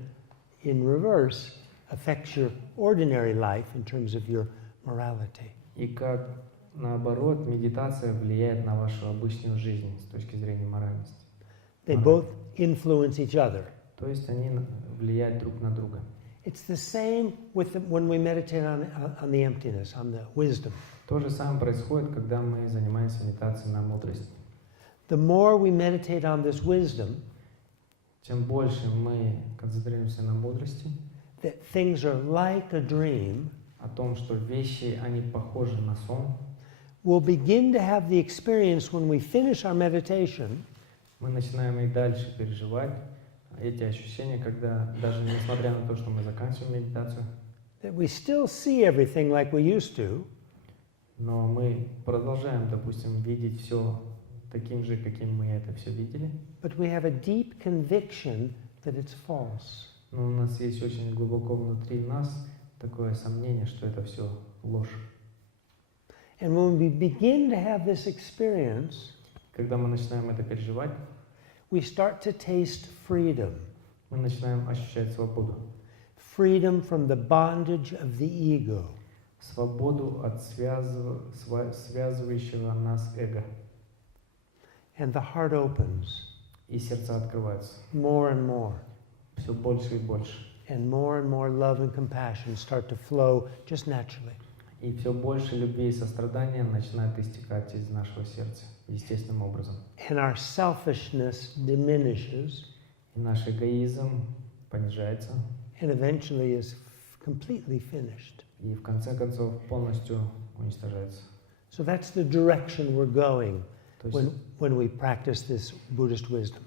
in reverse, affects your ordinary life in terms of your morality. и как, наоборот, медитация влияет на вашу обычную жизнь с точки зрения моральности. They both influence each other. То есть они влияют друг на друга. It's the same with when we meditate on the emptiness, on the wisdom. То же самое происходит, когда мы занимаемся медитацией на мудрость. The more we meditate on this wisdom, Чем больше мы концентрируемся на мудрости, that things are like a dream, о том, что вещи, они похожи на сон, we'll begin to have the experience when we finish our meditation мы начинаем и дальше переживать эти ощущения, когда даже несмотря на то, что мы заканчиваем медитацию, that we still see everything like we used to, но мы продолжаем, допустим, видеть все таким же, каким мы это все видели, but we have a deep conviction that it's false. но у нас есть очень глубоко внутри нас такое сомнение, что это все ложь. And when we begin to have this experience, Когда мы начинаем это переживать, we start to taste freedom. мы начинаем ощущать свободу. Freedom from the bondage of the ego. Свободу от связывающего нас эго. And the heart opens И сердца открываются. more and more. Все больше и больше. And more love and compassion start to flow just naturally. И все больше любви и сострадания начинает истекать из нашего сердца естественным образом. And our selfishness diminishes И наш эгоизм понижается. and eventually is completely finished. И в конце концов полностью уничтожается. So that's the direction we're going То есть when we practice this Buddhist wisdom.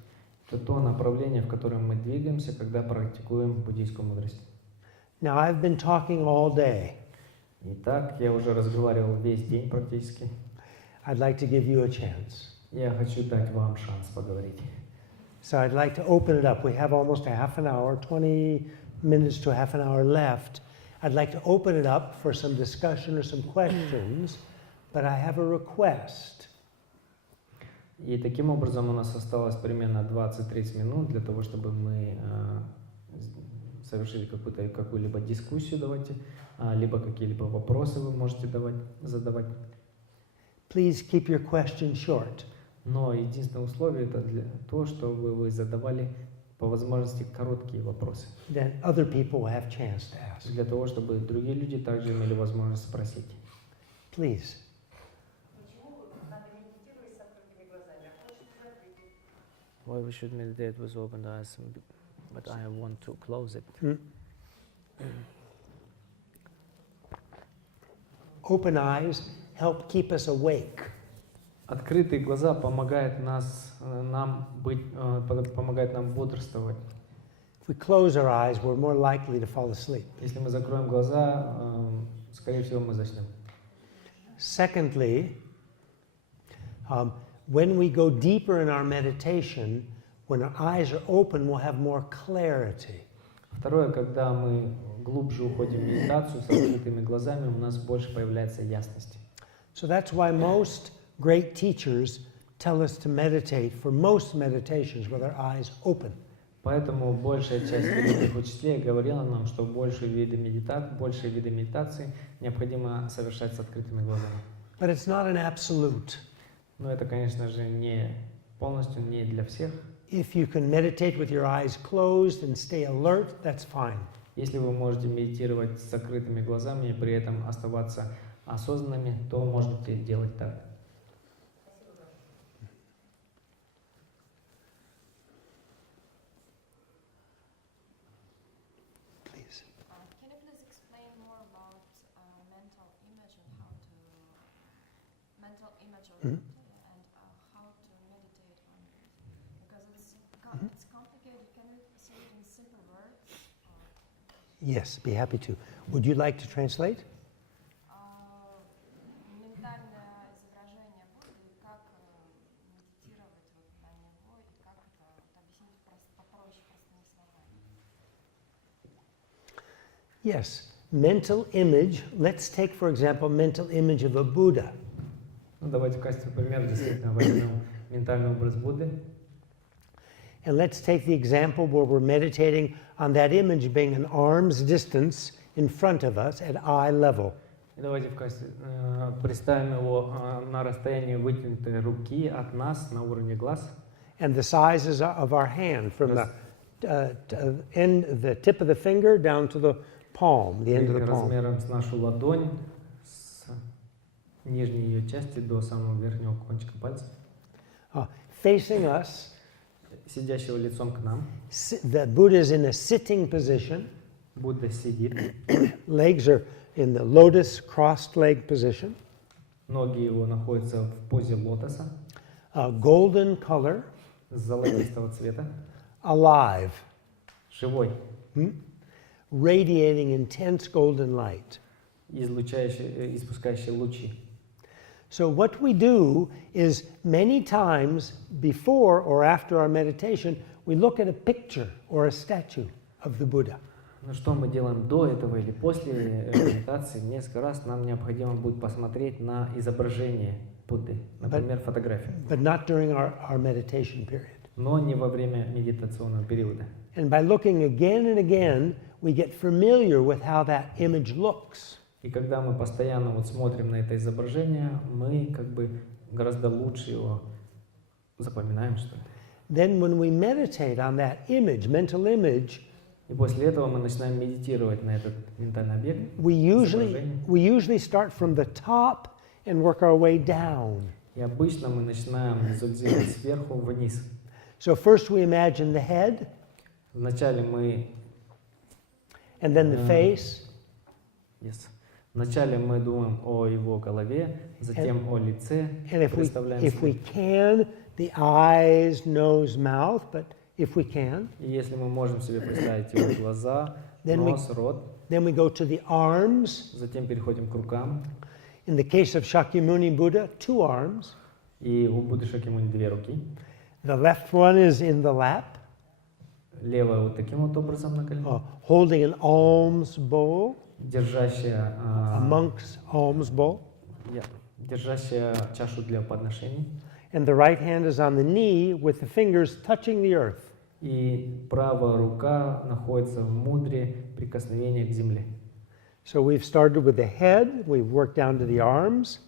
это то направление, в котором мы двигаемся, когда практикуем буддийскую мудрость. Now I've been talking all day. Итак, я уже разговаривал весь день практически. I'd like to give you a chance. Я хочу дать вам шанс поговорить. So I'd like to open it up. We have almost a half an hour, 20 minutes to a half an hour left. I'd like to open it up for some discussion or some questions, but I have a request. И таким образом у нас осталось примерно 20-30 минут для того, чтобы мы совершили какую-либо дискуссию, давайте, либо какие-либо вопросы вы можете задавать. Please keep your questions short. Но единственное условие это для того, чтобы вы задавали по возможности короткие вопросы. Then other people will have chance to ask. Для того, чтобы другие люди также имели возможность спросить. Please. Why we should meditate with open eyes, but I want to close it. Open eyes help keep us awake. Открытые глаза помогают нам бодрствовать. If we close our eyes, we're more likely to fall asleep. Если мы закроем глаза, скорее всего, мы заснем. Secondly, when we go deeper in our meditation, when our eyes are open, we'll have more clarity. Второе, когда мы глубже уходим в медитацию с открытыми глазами, у нас больше появляется ясности. So that's why most great teachers tell us to meditate for most meditations with our eyes open. Поэтому большая часть великих учителей говорила нам, что большие виды медитации необходимо совершать с открытыми глазами. But it's not an absolute. Но это, конечно же, не полностью не для всех. If you can meditate with your eyes closed and stay alert, that's fine. Если вы можете медитировать с закрытыми глазами и при этом оставаться осознанными, то можете делать так. Please. Can you please explain more about mental image and how to mental image of Mhm. and how to meditate on it? Because it's complicated. Can you say it in simple words? Yes, be happy to. Would you like to translate? Ментальное изображение Будды, как медитировать вот на него и как это объяснить попроще, простыми словами. Yes. Mental image. Let's take, for example, mental image of a Buddha. Ну, давайте в качестве примера действительно возьмем ментальный образ Будды. And let's take the example where we're meditating on that image being an arm's distance in front of us at eye level. И давайте в качестве представим его на расстоянии вытянутой руки от нас на уровне глаз. And the sizes of our hand from the tip of the finger down to the palm, the end of the palm. Размером с нашу ладонь, с нижней ее части до самого верхнего кончика пальца. Facing us, Сидящего лицом к нам. the Buddha is in a sitting position. Будда сидит. Legs are in the lotus crossed leg position. Ноги его находятся в позе лотоса. Golden color. Золотистого цвета. Alive. Живой. Radiating intense golden light. Испускающий лучи. So what we do is many times before or after our meditation, we look at a picture or a statue of the Buddha. Но что мы делаем до этого или после медитации? Несколько раз нам необходимо будет посмотреть на изображение Будды, например, фотографию. But not during our meditation period. Но не во время медитационного периода. And by looking again and again, we get familiar with how that image looks. И когда мы постоянно вот смотрим на это изображение, мы как бы гораздо лучше его запоминаем, что ли. Then when we meditate on that image, mental image, И после этого мы начинаем медитировать на этот ментальный объект. we usually start from the top and work our way down. И обычно мы начинаем визуализировать сверху вниз. So first we imagine the head, Вначале мы... and then the face, Yes. Вначале мы думаем о его голове, затем о лице, and if представляем we себе. can, the eyes, nose, mouth, but if we can, И если мы можем себе представить его глаза, Then we- нос, рот, then we go to the arms. затем переходим к рукам. In the case of Shakyamuni Buddha, 2 arms. И у Будды Шакьямуни 2 руки. The left one is in the lap, Левая вот таким вот образом на колене, holding an alms bowl, держащая, a monk's alms bowl. держащая чашу для подношений. and the right hand is on the knee with the fingers touching the earth. И правая рука находится в мудре прикосновения к земле. So we've started with the head, we've worked down to the arms,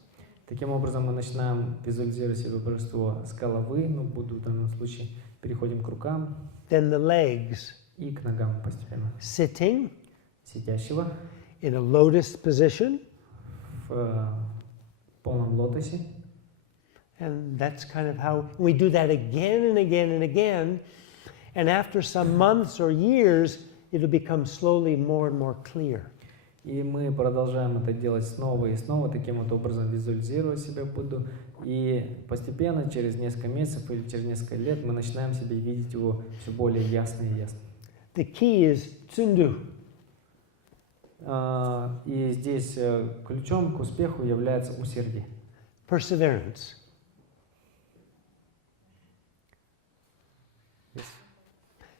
Таким образом, мы начинаем визуализировать себе божество с головы, ну, буду в данном случае, переходим к рукам then the legs, и к ногам постепенно. sitting Сидящего in a lotus position, в полном лотосе. and that's kind of how we do that again and again and again, and after some months or years, it'll become slowly more and more clear. И мы продолжаем это делать снова и снова, таким вот образом визуализируя себя Будду. И постепенно, через несколько месяцев или через несколько лет, мы начинаем себе видеть его все более ясно и ясно. The key is tsundu. И здесь ключом к успеху является усердие. Perseverance.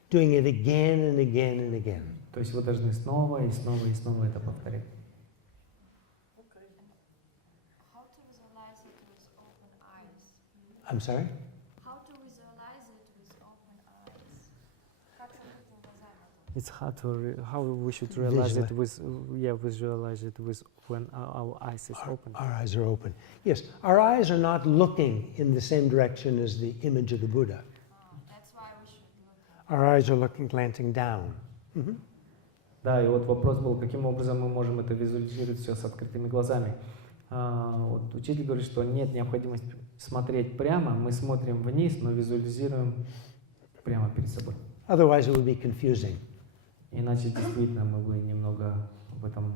Doing it again and again and again. То есть вы должны снова и снова и снова это повторять. How to visualize it with open eyes? I'm sorry? How to visualize it with open eyes? Как с открытыми глазами? It's hard to how we should realize it Visualize. visualize it with when our eyes is open. Our eyes are open. Yes, our eyes are not looking in the same direction as the image of the Buddha. That's why we should look. Our eyes are looking, glancing down. Mhm. Да, и вот вопрос был, каким образом мы можем это визуализировать все с открытыми глазами. Вот учитель говорит, что нет необходимости смотреть прямо, мы смотрим вниз, но визуализируем прямо перед собой. Otherwise, it would be confusing. Иначе действительно мы бы немного в этом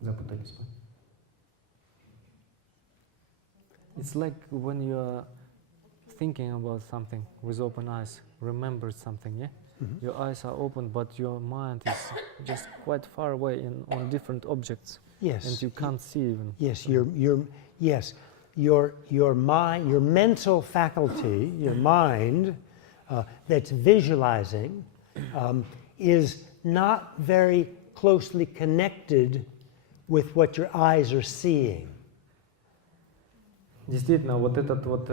запутались бы. It's like when you're thinking about something with open eyes, remember something, yeah? Your eyes are open, but your mind is just quite far away on different objects, Yes. and you can't see even. Yes, your mind, your mental faculty, your mind that's visualizing is not very closely connected with what your eyes are seeing. Действительно, вот этот вот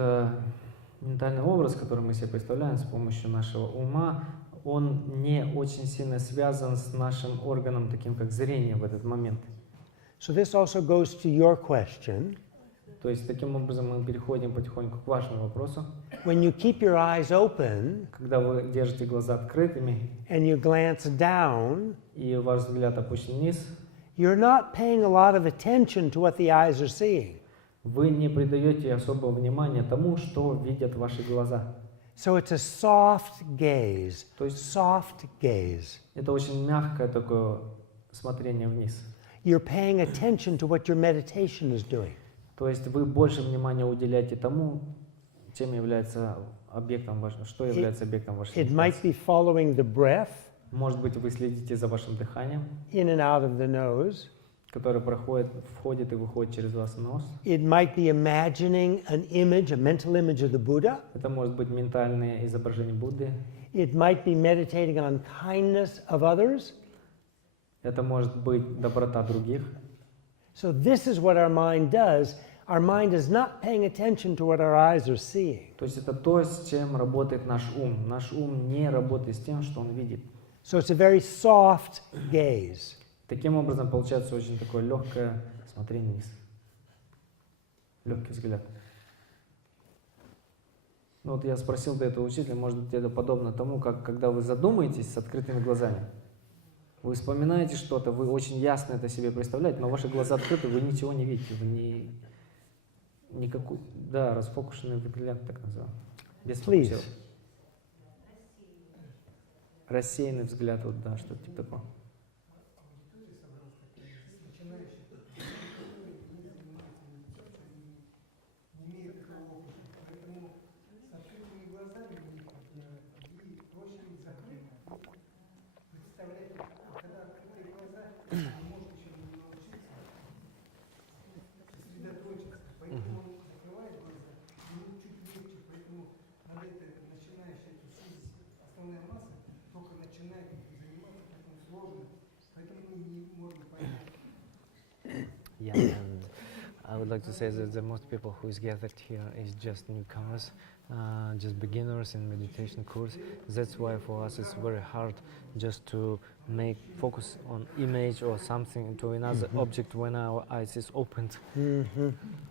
ментальный образ, который мы себе представляем с помощью нашего ума, он не очень сильно связан с нашим органом, таким как зрение в этот момент. So this also goes to your question. То есть таким образом мы переходим потихоньку к вашему вопросу. When you keep your eyes open Когда вы держите глаза открытыми and you glance down, и ваш взгляд опущен вниз, you're not paying a lot of attention to what the eyes are seeing. вы не придаете особого внимания тому, что видят ваши глаза. So it's a soft gaze. То есть Soft gaze. это очень мягкое такое смотрение вниз. You're paying attention to what your meditation is doing. То есть вы больше внимания уделяете тому, чем является объектом вашего, что является объектом вашей It might медитации. be following the breath Может быть, вы следите за вашим дыханием, in and out of the nose. которое входит и выходит через ваш нос. It might be imagining an image, a mental image of the Buddha. Это может быть ментальное изображение Будды. It might be meditating on kindness of others. Это может быть доброта других. So this is what our mind does. Our mind is not paying attention to what our eyes are seeing. То есть это то, с чем работает наш ум. Наш ум не работает с тем, что он видит. So it's a very soft gaze. Таким образом, получается очень такое легкое смотрение вниз. Легкий взгляд. Ну вот я спросил до этого учителя, может быть, это подобно тому, как когда вы задумаетесь с открытыми глазами. Вы вспоминаете что-то, вы очень ясно это себе представляете, но ваши глаза открыты, вы ничего не видите, вы никакой, да, расфокусированный взгляд, так называемый. Без фокусировки. Рассеянный взгляд, вот, да, что-то типа такого. like to say that the most people who is gathered here is just newcomers, just beginners in meditation course. That's why for us it's very hard just to make focus on image or something to another object when our eyes is opened.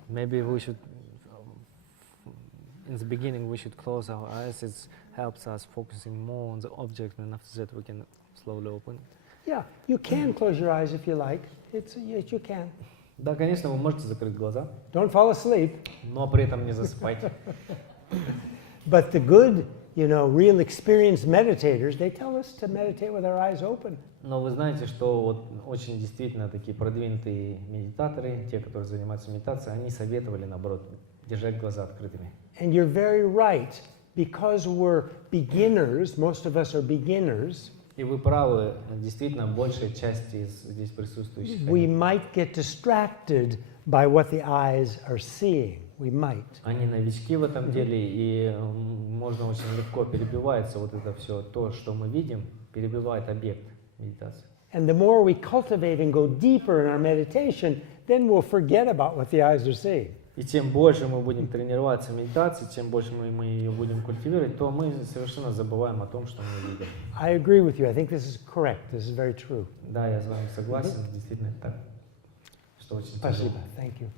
Maybe we should, in the beginning we should close our eyes. It helps us focusing more on the object, and after that we can slowly open it. Yeah, you can close your eyes if you like. Yes, you can. Да, конечно, вы можете закрыть глаза, Don't fall asleep. но при этом не засыпать. But the good, real experienced meditators, they tell us to meditate with our eyes open. Но вы знаете, что вот очень действительно такие продвинутые медитаторы, те, которые занимаются медитацией, они советовали, наоборот, держать глаза открытыми. And you're very right. Because we're beginners, most of us are beginners, И вы правы, действительно, большая часть из здесь присутствующих, we might get distracted by what the eyes are seeing. We might. они новички в этом деле, и можно очень легко перебивается вот это все, то, что мы видим, перебивает объект медитации. And the more we cultivate and go deeper in our meditation, then we'll forget about what the eyes are seeing. И чем больше мы будем тренироваться в медитации, чем больше мы ее будем культивировать, то мы совершенно забываем о том, что мы видим. I agree with you. I think this is correct. This is very true. Да, я с вами согласен, действительно это так, что очень тяжело. Спасибо. Thank you.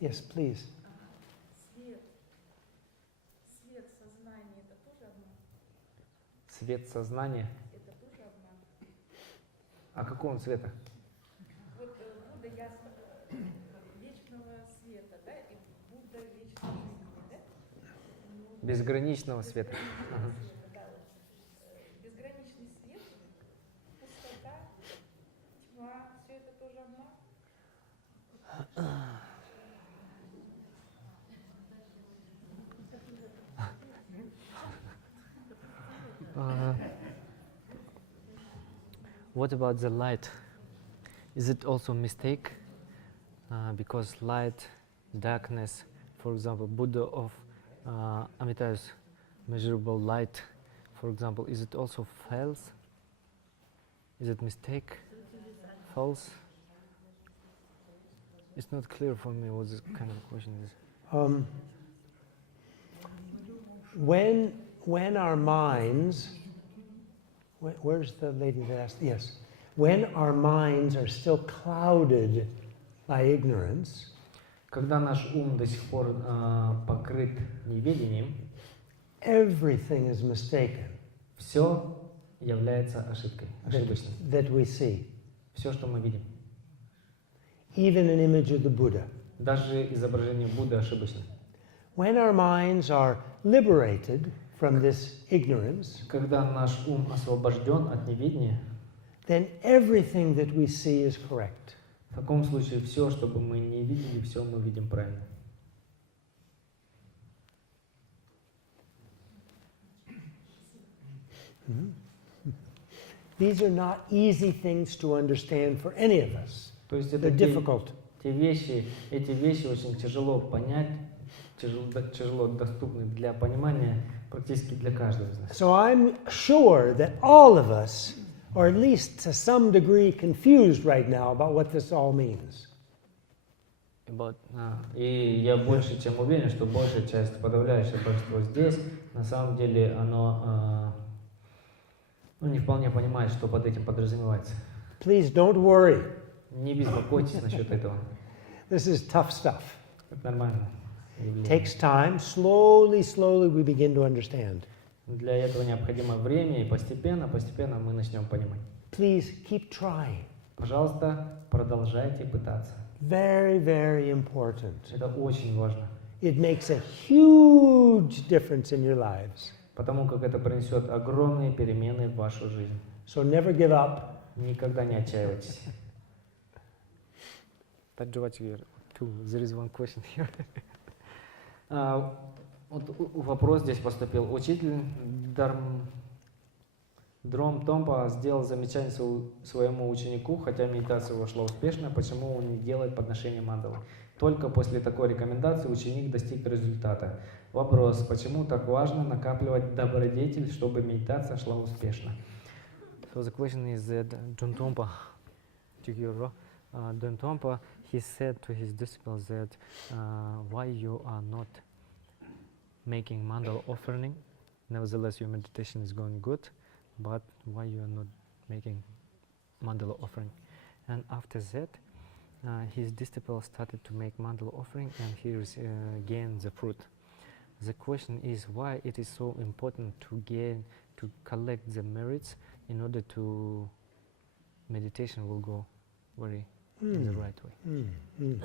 Yes, please. Свет сознания это тоже одно? Цвет сознания. Это тоже одно? А какого цвета? Вот Будда ясно вечного света, да, и Будда вечной жизни, да? Безграничного света. Ага. Безграничный свет, пустота, тьма, все это тоже одно? What about the light? Is it also a mistake? Because light, darkness, for example, Buddha of Amitabha's measurable light, for example, is it also false? Is it mistake? False? It's not clear for me what this kind of question is. When our minds, where's the lady that asked? Yes. When our minds are still clouded by ignorance, Когда наш ум до сих пор покрыт неведением, everything is mistaken все является ошибкой, ошибочным. that we see. Все, что мы видим. Even an image of the Buddha. Даже изображение Будды ошибочно. When our minds are liberated from this ignorance, Когда наш ум освобожден от неведения, then everything that we see is correct. в таком случае все, что бы мы не видели, все мы видим правильно. These are not easy things to understand for any of us. То есть They're это difficult. эти вещи очень тяжело понять, тяжело доступны для понимания практически для каждого из нас. So I'm sure that all of us are at least to some degree confused right now about what this all means. И я больше чем уверен, что большая часть, подавляющее большинство здесь, на самом деле оно не вполне понимает, что под этим подразумевается. Please don't worry. Не беспокойтесь насчет этого. This is tough stuff. Это нормально. It takes time. Slowly we begin to understand. Для этого необходимо время, и постепенно мы начнем понимать. Please keep trying. Пожалуйста, продолжайте пытаться. Very, very important. Это очень важно. It makes a huge difference in your lives. Потому как это принесет огромные перемены в вашу жизнь. So never give up. Никогда не отчаивайтесь. There is one question here. Вот вопрос здесь поступил. Учитель Дром Томпа сделал замечание своему ученику, хотя медитация вошла успешно, почему он не делает подношение мандалы. Только после такой рекомендации ученик достиг результата. Вопрос, почему так важно накапливать добродетель, чтобы медитация шла успешно? So the question is that Duntompa, Duntompa, he said to his disciples that why you are not making mandala offering, nevertheless your meditation is going good, but why you are not making mandala offering? And after that, his disciples started to make mandala offering, and he gained the fruit. The question is why it is so important to collect the merits in order to meditation will go very in the right way.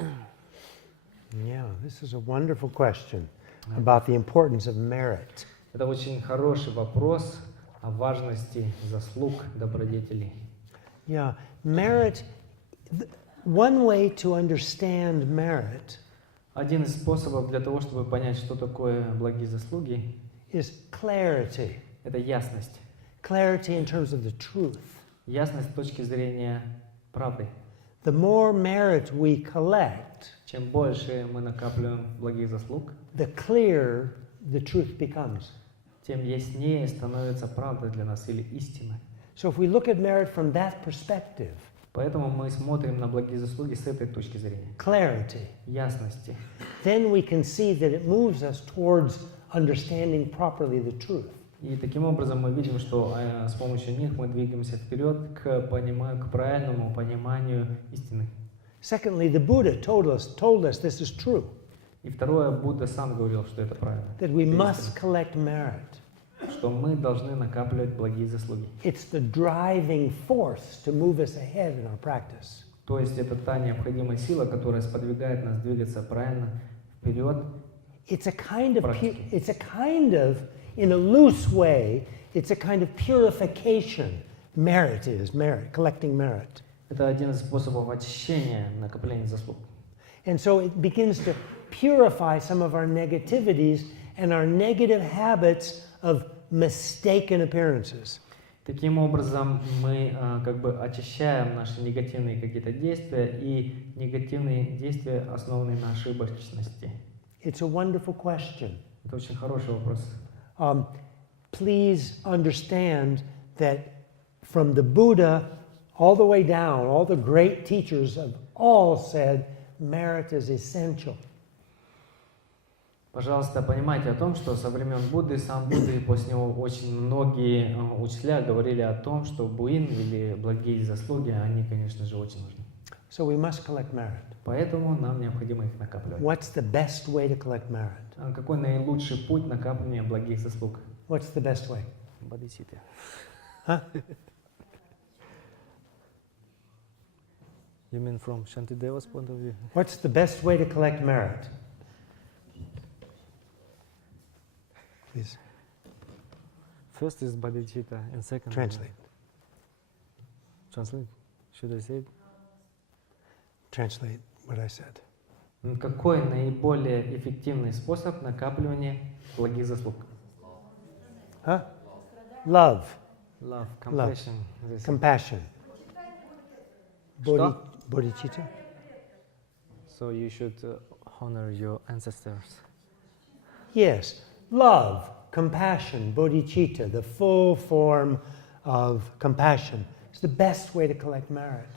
Yeah, this is a wonderful question about the importance of merit. Это очень хороший вопрос о важности заслуг добродетелей. Yeah, merit, one way to understand merit Один из способов для того, чтобы понять, что такое благие заслуги, is clarity. это ясность. Clarity in terms of the truth. Ясность с точки зрения правды. The more merit we collect, Чем больше мы накапливаем благих заслуг, the clearer the truth becomes. тем яснее становится правда для нас или истина. So if we look at merit from that perspective, Поэтому мы смотрим на благие заслуги с этой точки зрения. clarity, Ясности. then we can see that it moves us towards understanding properly the truth. И таким образом мы видим, что с помощью них мы двигаемся вперед к правильному пониманию истины. Secondly, the Buddha told us this is true, И второе, Будда сам говорил, что это правильно. that we Это must истина. collect merit. Что мы должны накапливать благие заслуги. It's the driving force to move us ahead in our practice. То есть это та необходимая сила, которая сподвигает нас двигаться правильно вперед. It's a kind of, Практики. In a loose way, it's a kind of purification. Merit is merit, collecting merit. Это один из способов очищения, накопления заслуг. And so it begins to purify some of our negativities and our negative habits of mistaken appearances. Таким образом, мы как бы очищаем наши негативные какие-то действия и негативные действия, основанные на ошибочности. It's a wonderful question. Это очень хороший вопрос. Please understand that from the Buddha all the way down, all the great teachers have all said merit is essential. Пожалуйста, понимайте о том, что со времен Будды, сам Будда и после него очень многие учителя говорили о том, что буин или благие заслуги, они, конечно же, очень важны. So we must collect merit. Поэтому нам необходимо их накапливать. What's the best way to collect merit? Какой наилучший путь накапления благих заслуг? What's the best way? Bodhicitta. Huh? You mean from Shantideva's point of view? What's the best way to collect merit? Please First is bodhicitta, and second. translate. Translate. Should I say it? Translate what I said. Какой наиболее эффективный способ накапливания благих заслуг? Huh? Love, Love, compassion. This. compassion. Что? Bodhicitta? So you should honor your ancestors. Yes. Love, compassion, bodhicitta, the full form of compassion. It's the best way to collect merit.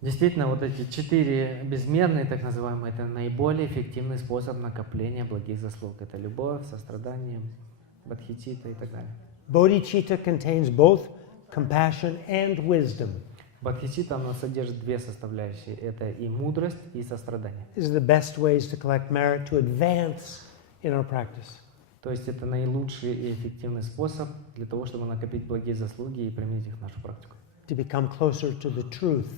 Действительно, вот эти 4 безмерные, так называемые, это наиболее эффективный способ накопления благих заслуг. Это любовь, сострадание, бодхичитта и так далее. Bodhicitta contains both compassion and wisdom. Бодхичитта, она содержит 2 составляющие. Это и мудрость, и сострадание. These are the best ways to collect merit to advance in our practice. То есть это наилучший и эффективный способ для того, чтобы накопить благие заслуги и применить их в нашу практику. To become closer to the truth,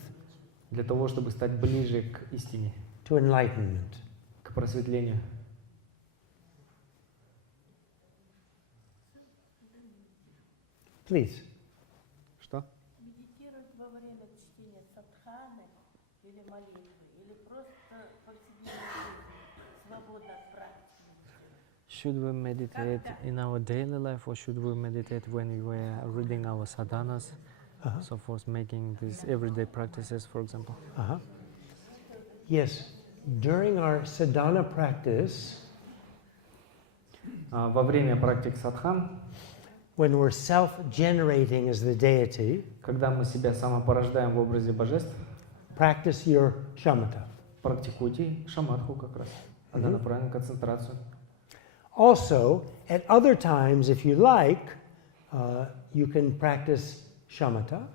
Для того, чтобы стать ближе к истине, to enlightenment. к просветлению. Please. Что? Медитировать во время чтения садханы или молитвы, или просто повседневной жизни, свободно от практики. Should we meditate in our daily life, or should we meditate when we are reading our sadhanas, so forth, making these everyday practices, for example? Yes. During our sadhana practice, Во время практик садхан when we're self-generating as the deity, Когда мы себя самопорождаем в образе божеств, practice your shamatha. практикуйте шаматху как раз. Она направлена на концентрацию. Also, at other times, if you like, you can practice shamatha.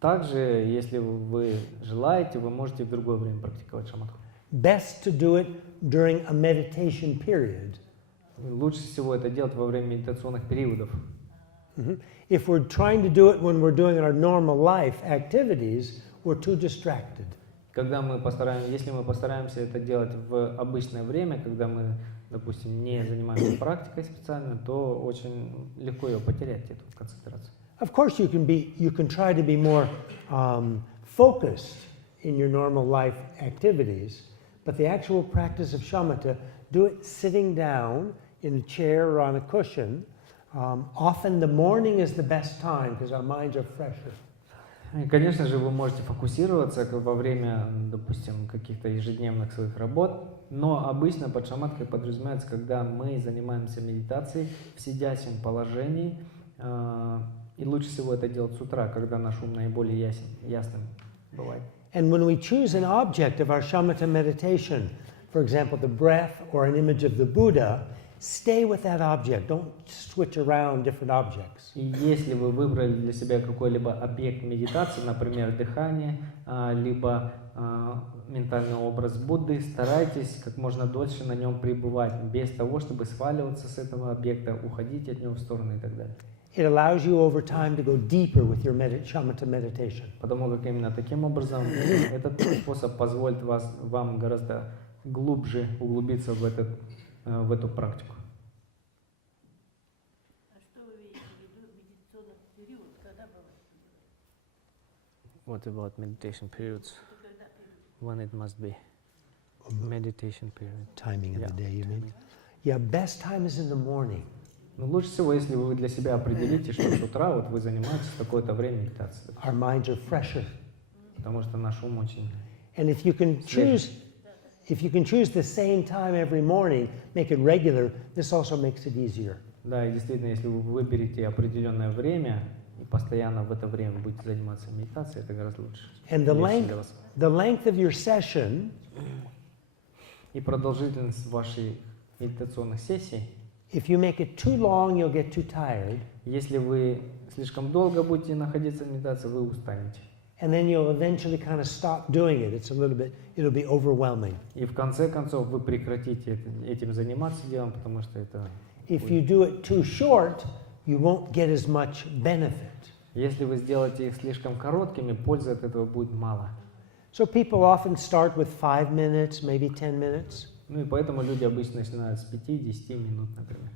Также, если вы желаете, вы можете в другое время практиковать шаматху. Best to do it during a meditation period. Лучше всего это делать во время медитационных периодов. If we're trying to do it when we're doing our normal life activities, we're too distracted. Если мы постараемся это делать в обычное время, когда мы, допустим, не занимаемся практикой специально, то очень легко ее потерять, эту концентрацию. Of course, you can try to be more focused in your normal life activities, but the actual practice of shamatha, do it sitting down in a chair or on a cushion. Often the morning is the best time because our minds are fresher. И, конечно же, вы можете фокусироваться во время, допустим, каких-то ежедневных своих работ, но обычно под шаматхой подразумевается, когда мы занимаемся медитацией в сидячем положении, и лучше всего это делать с утра, когда наш ум наиболее ясным бывает. And when we choose an object of our shamatha meditation, for example, the breath or an image of the Buddha, stay with that object. Don't switch around different objects. И если вы выбрали для себя какой-либо объект медитации, например, дыхание, либо ментальный образ Будды, старайтесь как можно дольше на нем пребывать, без того, чтобы сваливаться с этого объекта, уходить от него в сторону и так далее. It allows you over time to go deeper with your shamatha meditation. Потому как именно таким образом этот способ позволит вам гораздо глубже углубиться в эту практику. А что вы имеете в виду медитационный период, когда бывает? What about meditation periods? When it must be? Meditation period. Timing of Yeah, the day, you mean? timing. Yeah, best time is in the morning. Но лучше всего, если вы для себя определите, что с утра вот вы занимаетесь в такое-то время медитацией. Our minds are fresher. Потому что наш ум очень... And if you can choose the same time every morning, make it regular, this also makes it easier. Да, и действительно, если вы выберете определенное время и постоянно в это время будете заниматься медитацией, это гораздо лучше. And the length of your session, и продолжительность вашей медитационных сессий, if you make it too long, you'll get too tired. если вы слишком долго будете находиться в медитации, вы устанете. And then you'll eventually kind of stop doing it. It'll be overwhelming. И в конце концов вы прекратите этим заниматься делом, потому что это... If you do it too short, you won't get as much benefit. Если вы сделаете их слишком короткими, пользы от этого будет мало. So people often start with 5 minutes, maybe 10 minutes. Ну и поэтому люди обычно начинают с 5-10 минут, например.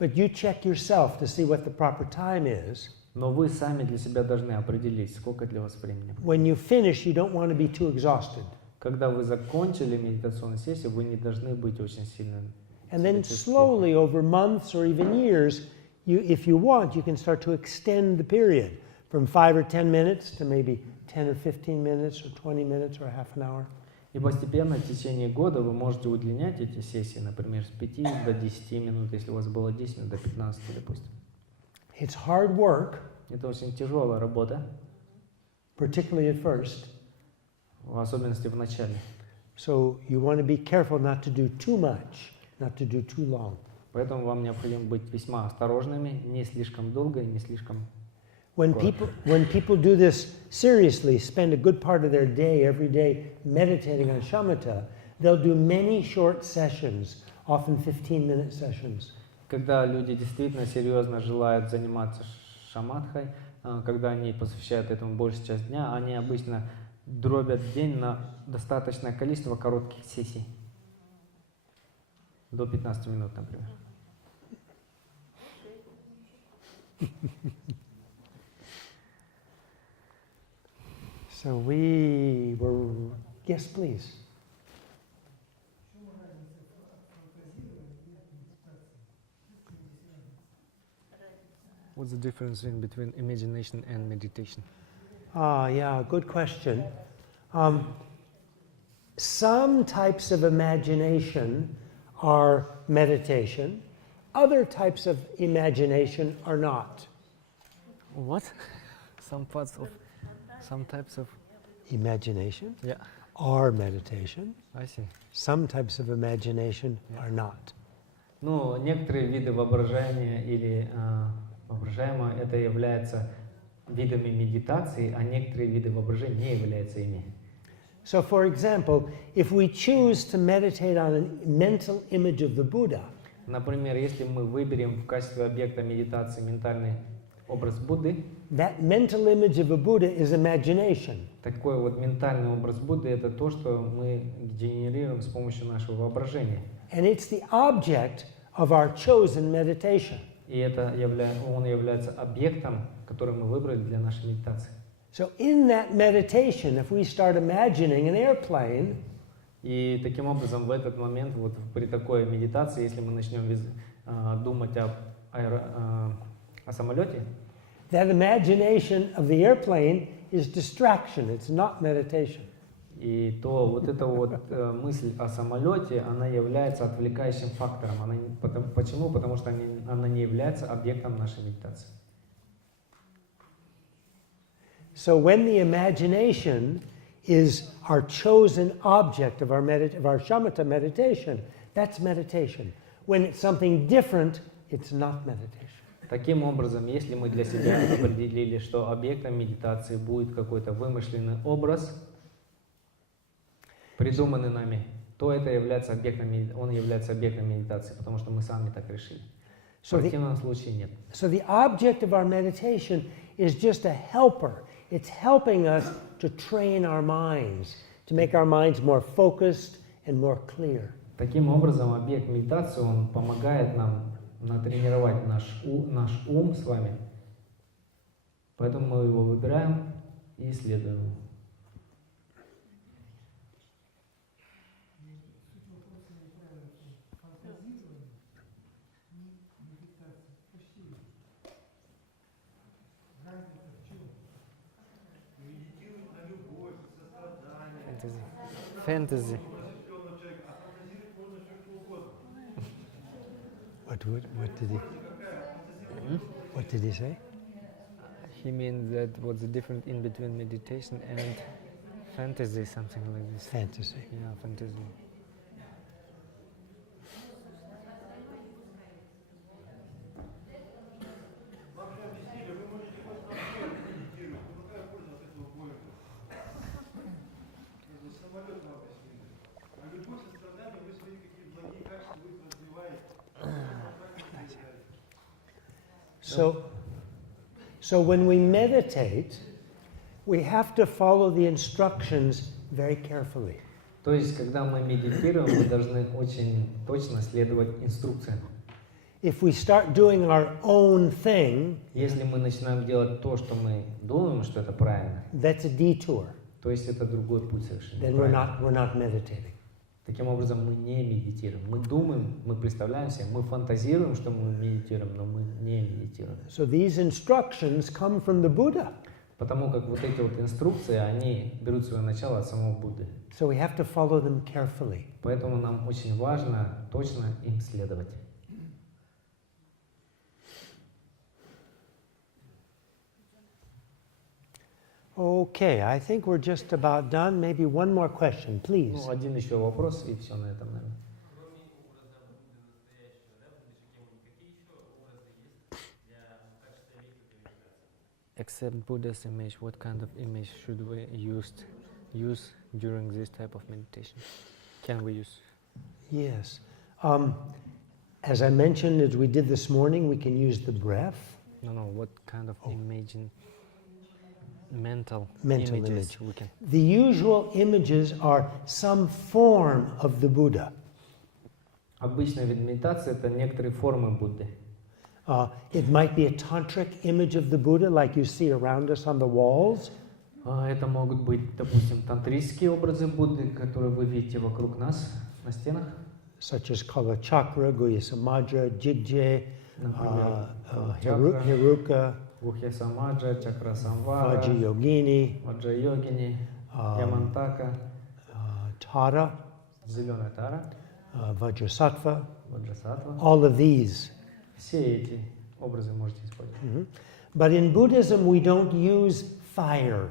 But you check yourself to see what the proper time is. Но вы сами для себя должны определить, сколько для вас времени. When you finish, you don't want to be too exhausted. Когда вы закончили медитационную сессию, вы не должны быть очень сильно... And then slowly, over months or even years, if you want, you can start to extend the period from 5 or 10 minutes to maybe 10 or 15 minutes or 20 minutes or half an hour. И постепенно в течение года вы можете удлинять эти сессии, например, с 5 до 10 минут, если у вас было 10 минут, до 15, допустим. It's hard work, Это очень тяжелая работа, particularly at first. в особенности в начале. So you want to be careful not to do too much, not to do too long. Поэтому вам необходимо быть весьма осторожными, не слишком долго и не слишком... When people do this seriously, spend a good part of their day, every day, meditating on shamatha, they'll do many short sessions, often 15-minute sessions. Когда люди действительно серьезно желают заниматься шаматхой, когда они посвящают этому большую часть дня, они обычно дробят день на достаточное количество коротких сессий. До 15 минут, например. So we were, yes, please. What's the difference in between imagination and meditation? Yeah, good question. Some types of imagination are meditation. Other types of imagination are not. What? Some parts of, some types of, imagination yeah, are meditation. I see. Some types of imagination are not. Ну, некоторые виды воображения или воображаемого это являются видами медитации, а некоторые виды воображения не являются ими. So, for example, if we choose to meditate on a mental image of the Buddha, Например, если мы выберем в качестве объекта медитации ментальный образ Будды, that mental image of a Buddha is imagination. такой вот ментальный образ Будды это то, что мы генерируем с помощью нашего воображения. And it's the object of our chosen meditation. И он является объектом, который мы выбрали для нашей медитации. So, in that meditation, if we start imagining an airplane, И таким образом в этот момент, вот при такой медитации, если мы начнем думать о самолете, that imagination of the airplane is distraction, it's not meditation. и то вот эта вот мысль о самолете, она является отвлекающим фактором. Почему? Потому что она не является объектом нашей медитации. So when the imagination is our chosen object of our shamatha meditation, that's meditation. When it's something different, it's not meditation. Таким образом, если мы для себя определили, что объектом медитации будет какой-то вымышленный образ, придуманный нами, то это является он является объектом медитации, потому что мы сами так решили. В противном случае нет. So the object of our meditation is just a helper. It's helping us to train our minds, to make our minds more focused and more clear. Таким образом, объект медитации, он помогает нам натренировать наш ум с вами. Поэтому мы его выбираем и исследуем его. Fantasy. What did he say? He means that what's the difference in between meditation and fantasy, something like this. Fantasy. Yeah, fantasy. So when we meditate, we have to follow the instructions very carefully. То есть, когда мы медитируем, мы должны очень точно следовать инструкциям. If we start doing our own thing, Если мы начинаем делать то, что мы думаем, что это правильно, that's a detour. то есть это другой путь совершенно. Then we're not meditating. Таким образом, мы не медитируем. Мы думаем, мы представляем себе, мы фантазируем, что мы медитируем, но мы не медитируем. So these instructions come from the Buddha. Потому как вот эти вот инструкции, они берут свое начало от самого Будды. So we have to follow them carefully. Поэтому нам очень важно точно им следовать. Okay, I think we're just about done. Maybe one more question, please. Ну, один еще вопрос, и все на этом, наверное. Except Buddha's image, what kind of image should we use during this type of meditation? Can we use? Yes. As I mentioned, as we did this morning, we can use the breath. No, what kind of mental Mental images image. we can? The usual images are some form of the Buddha. Обычный вид медитации – это некоторые формы Будды. It might be a tantric image of the Buddha, like you see around us on the walls. Это могут быть, допустим, тантрические образы Будды, которые вы видите вокруг нас на стенах. Such as Kala Chakra, Guhya Samadra, Jigje, Чакра, Hiruka, Гухья Самаджа, Чакра Самвара, Vajrayogini, Ваджа-йогини, Ямантака, Tara, Зеленая Тара, Vajrasattva, Ваджасатва. all of these. Все эти образы можете использовать. But in Buddhism, we don't use fire.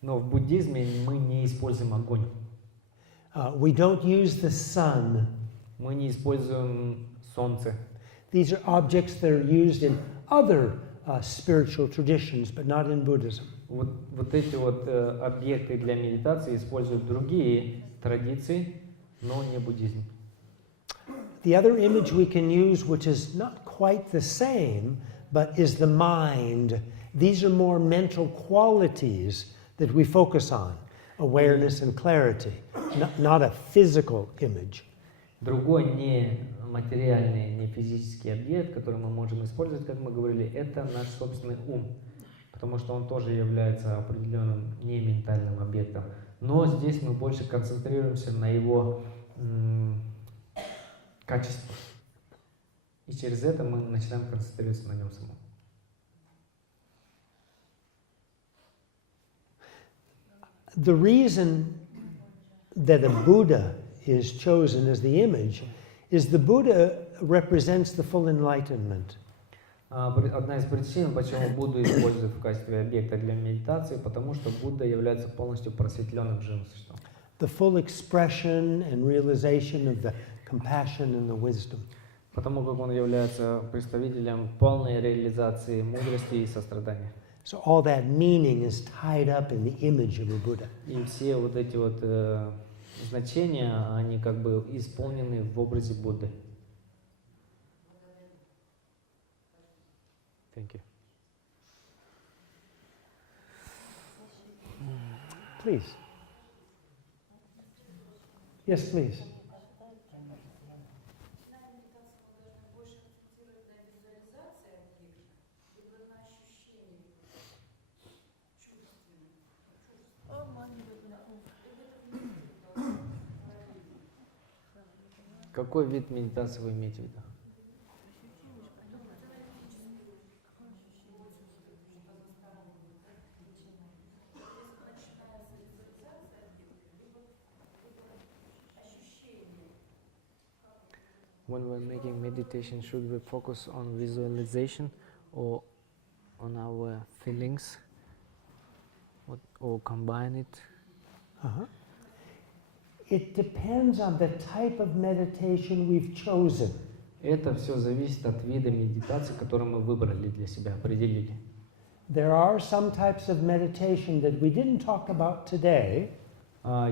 Но в буддизме мы не используем огонь. We don't use the sun. Мы не используем солнце. These are objects that are used in other spiritual traditions, but not in Buddhism. Вот эти вот объекты для медитации используют другие традиции, но не буддизм. The other image we can use, which is not quite the same, but is the mind. These are more mental qualities that we focus on, awareness and clarity, not a physical image. Другой не материальный, не физический объект, который мы можем использовать, как мы говорили, это наш собственный ум, потому что он тоже является определенным не ментальным объектом. Но здесь мы больше концентрируемся на его качествах. И через это мы начинаем концентрироваться на нем самом. The reason that a Buddha is chosen as the image is the Buddha represents the full enlightenment. Одна из причин, почему Будду используют в качестве объекта для медитации, потому что Будда является полностью просветленным живым существом. The full expression and realization of the compassion and the wisdom. Потому как он является представителем полной реализации мудрости и сострадания. So all that meaning is tied up in the image of a Buddha. И все вот эти вот значения, они как бы исполнены в образе Будды. Thank you. Please. Yes, please. Какой вид медитации вы имеете в виду? When we're making meditation, should we focus on visualization or on our feelings, or combine it? Uh-huh. It depends on the type of meditation we've chosen. Это все зависит от вида медитации, который мы выбрали для себя, определили. There are some types of meditation that we didn't talk about today,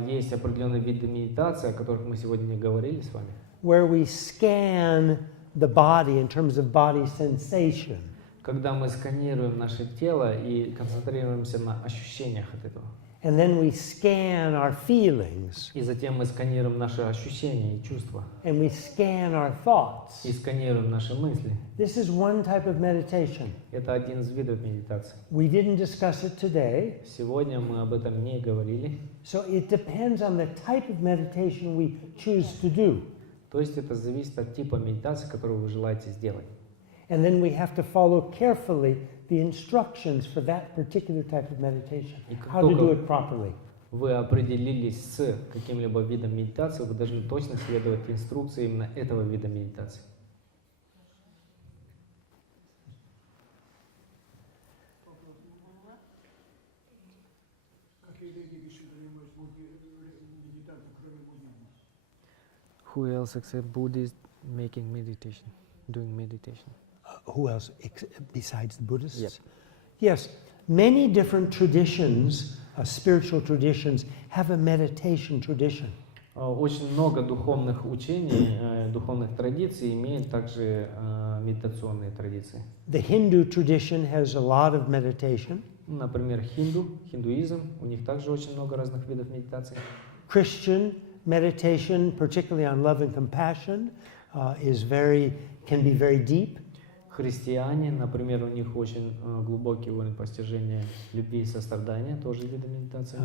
Есть определенные виды медитации, о которых мы сегодня не говорили с вами, where we scan the body in terms of body sensation. когда мы сканируем наше тело и концентрируемся на ощущениях от этого. And then we scan our feelings, И затем мы сканируем наши ощущения и чувства, and we scan our thoughts. и сканируем наши мысли. This is one type of meditation. Это один из видов медитации. We didn't discuss it today, Сегодня мы об этом не говорили. so it depends on the type of meditation we choose to do. То есть это зависит от типа медитации, которую вы желаете сделать. And then we have to follow carefully the instructions for that particular type of meditation, how to do it properly. Вы определились с каким-либо видом медитации, вы должны точно следовать инструкции именно этого вида медитации. Who else except Buddhists making meditation, doing meditation? Who else besides the Buddhists? Yep. Yes, many different traditions, spiritual traditions, have a meditation tradition. Очень много духовных учений, духовных традиций имеют также медитационные традиции. The Hindu tradition has a lot of meditation. Например, хиндуизм, у них также очень много разных видов медитации. Christian meditation, particularly on love and compassion, can be very deep. Христиане, например, у них очень глубокий уровень постижения любви и сострадания, тоже виды медитации.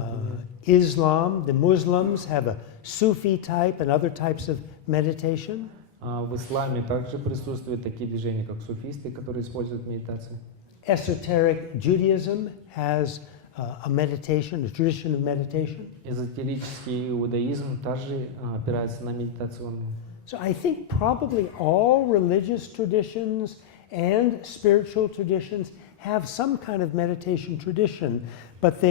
Islam, the Muslims have a Sufi type and other types of meditation. В исламе также присутствуют такие движения, как суфисты, которые используют медитацию. Esoteric Judaism has a tradition of meditation. Эзотерический иудаизм также опирается на медитационную. So I think probably all religious traditions and spiritual traditions have some kind of meditation tradition, but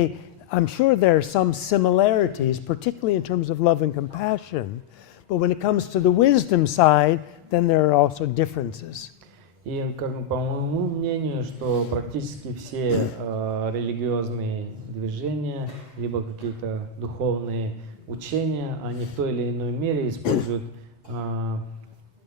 I'm sure there are some similarities, particularly in terms of love and compassion. But when it comes to the wisdom side, then there are also differences. И по моему мнению, что практически все религиозные движения, либо какие-то духовные учения, они в той или иной мере используют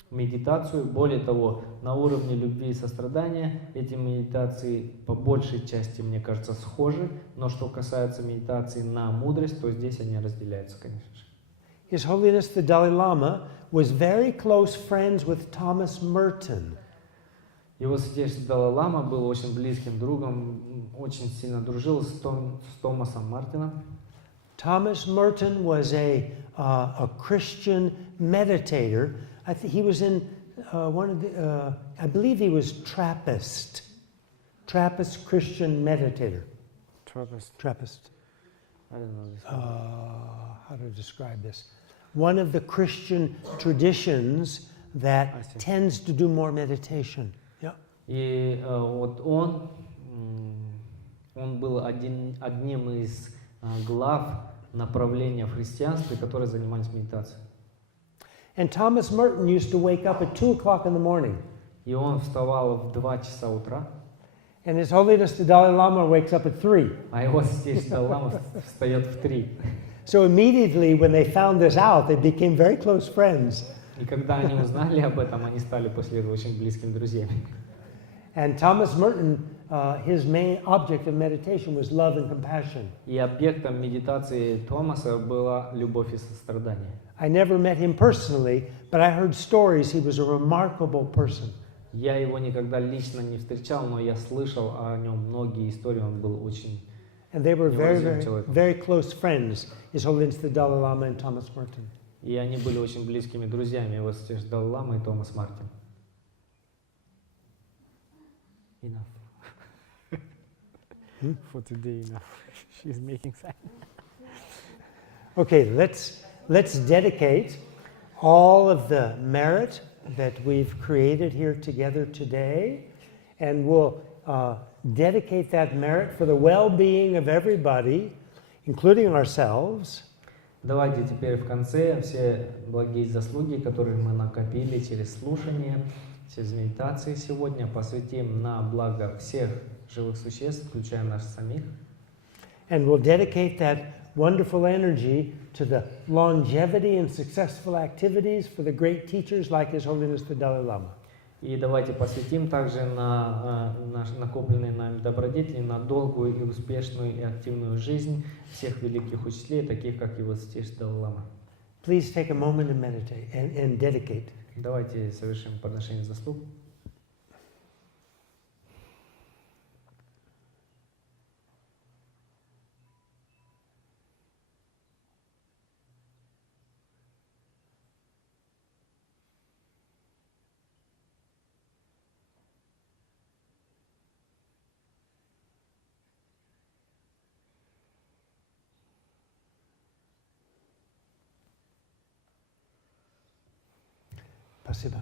медитацию. Более того, на уровне любви и сострадания эти медитации по большей части, мне кажется, схожи, но что касается медитации на мудрость, то здесь они разделяются, конечно же. His Holiness the Dalai Lama was very close friends with Thomas Merton. Его Святейшество Далай-Лама был очень близким другом, очень сильно дружил с Томасом Мартином. Thomas Merton was a Christian meditator. I think he was in I believe he was Trappist Christian meditator. Trappist. I don't know this. How to describe this? One of the Christian traditions that tends to do more meditation. Yeah. И вот он был одним из глав направления в христианстве, которые занимались медитацией. And Thomas Merton used to wake up at 2 o'clock in the morning. И он вставал в 2 часа утра. And His Holiness the Dalai Lama wakes up at 3. А его Святейшество Далай-Лама встает в 3. So immediately when they found this out, they became very close friends. И когда они узнали об этом, они стали после этого очень близкими друзьями. And Thomas Merton, his main object of meditation was love and compassion. И объектом медитации Томаса была любовь и сострадание. I never met him personally, but I heard stories. He was a remarkable person. Я его никогда лично не встречал, но я слышал о нем многие истории. Он был очень And they were very close friends, His Holiness the Dalai Lama and Thomas Merton. И они были очень близкими друзьями, его Святейшество Далай-Лама и Томас Мартин. Enough. For today, enough. She's making sign. Okay, let's dedicate all of the merit that we've created here together today, and we'll dedicate that merit for the well-being of everybody, including ourselves. Давайте теперь в конце все благие заслуги, которые мы накопили через слушание, через медитации сегодня, посвятим на благо всех живых существ, включая нас самих. And we'll dedicate that wonderful energy to the longevity and successful activities for the great teachers like His Holiness the Dalai Lama. И давайте посвятим также на накопленные нами добродетели, на долгую и успешную и активную жизнь всех великих учителей, таких как его Святейшество Далай-Лама. Please take a moment and meditate and dedicate. Давайте совершим подношение заслуг. Спасибо.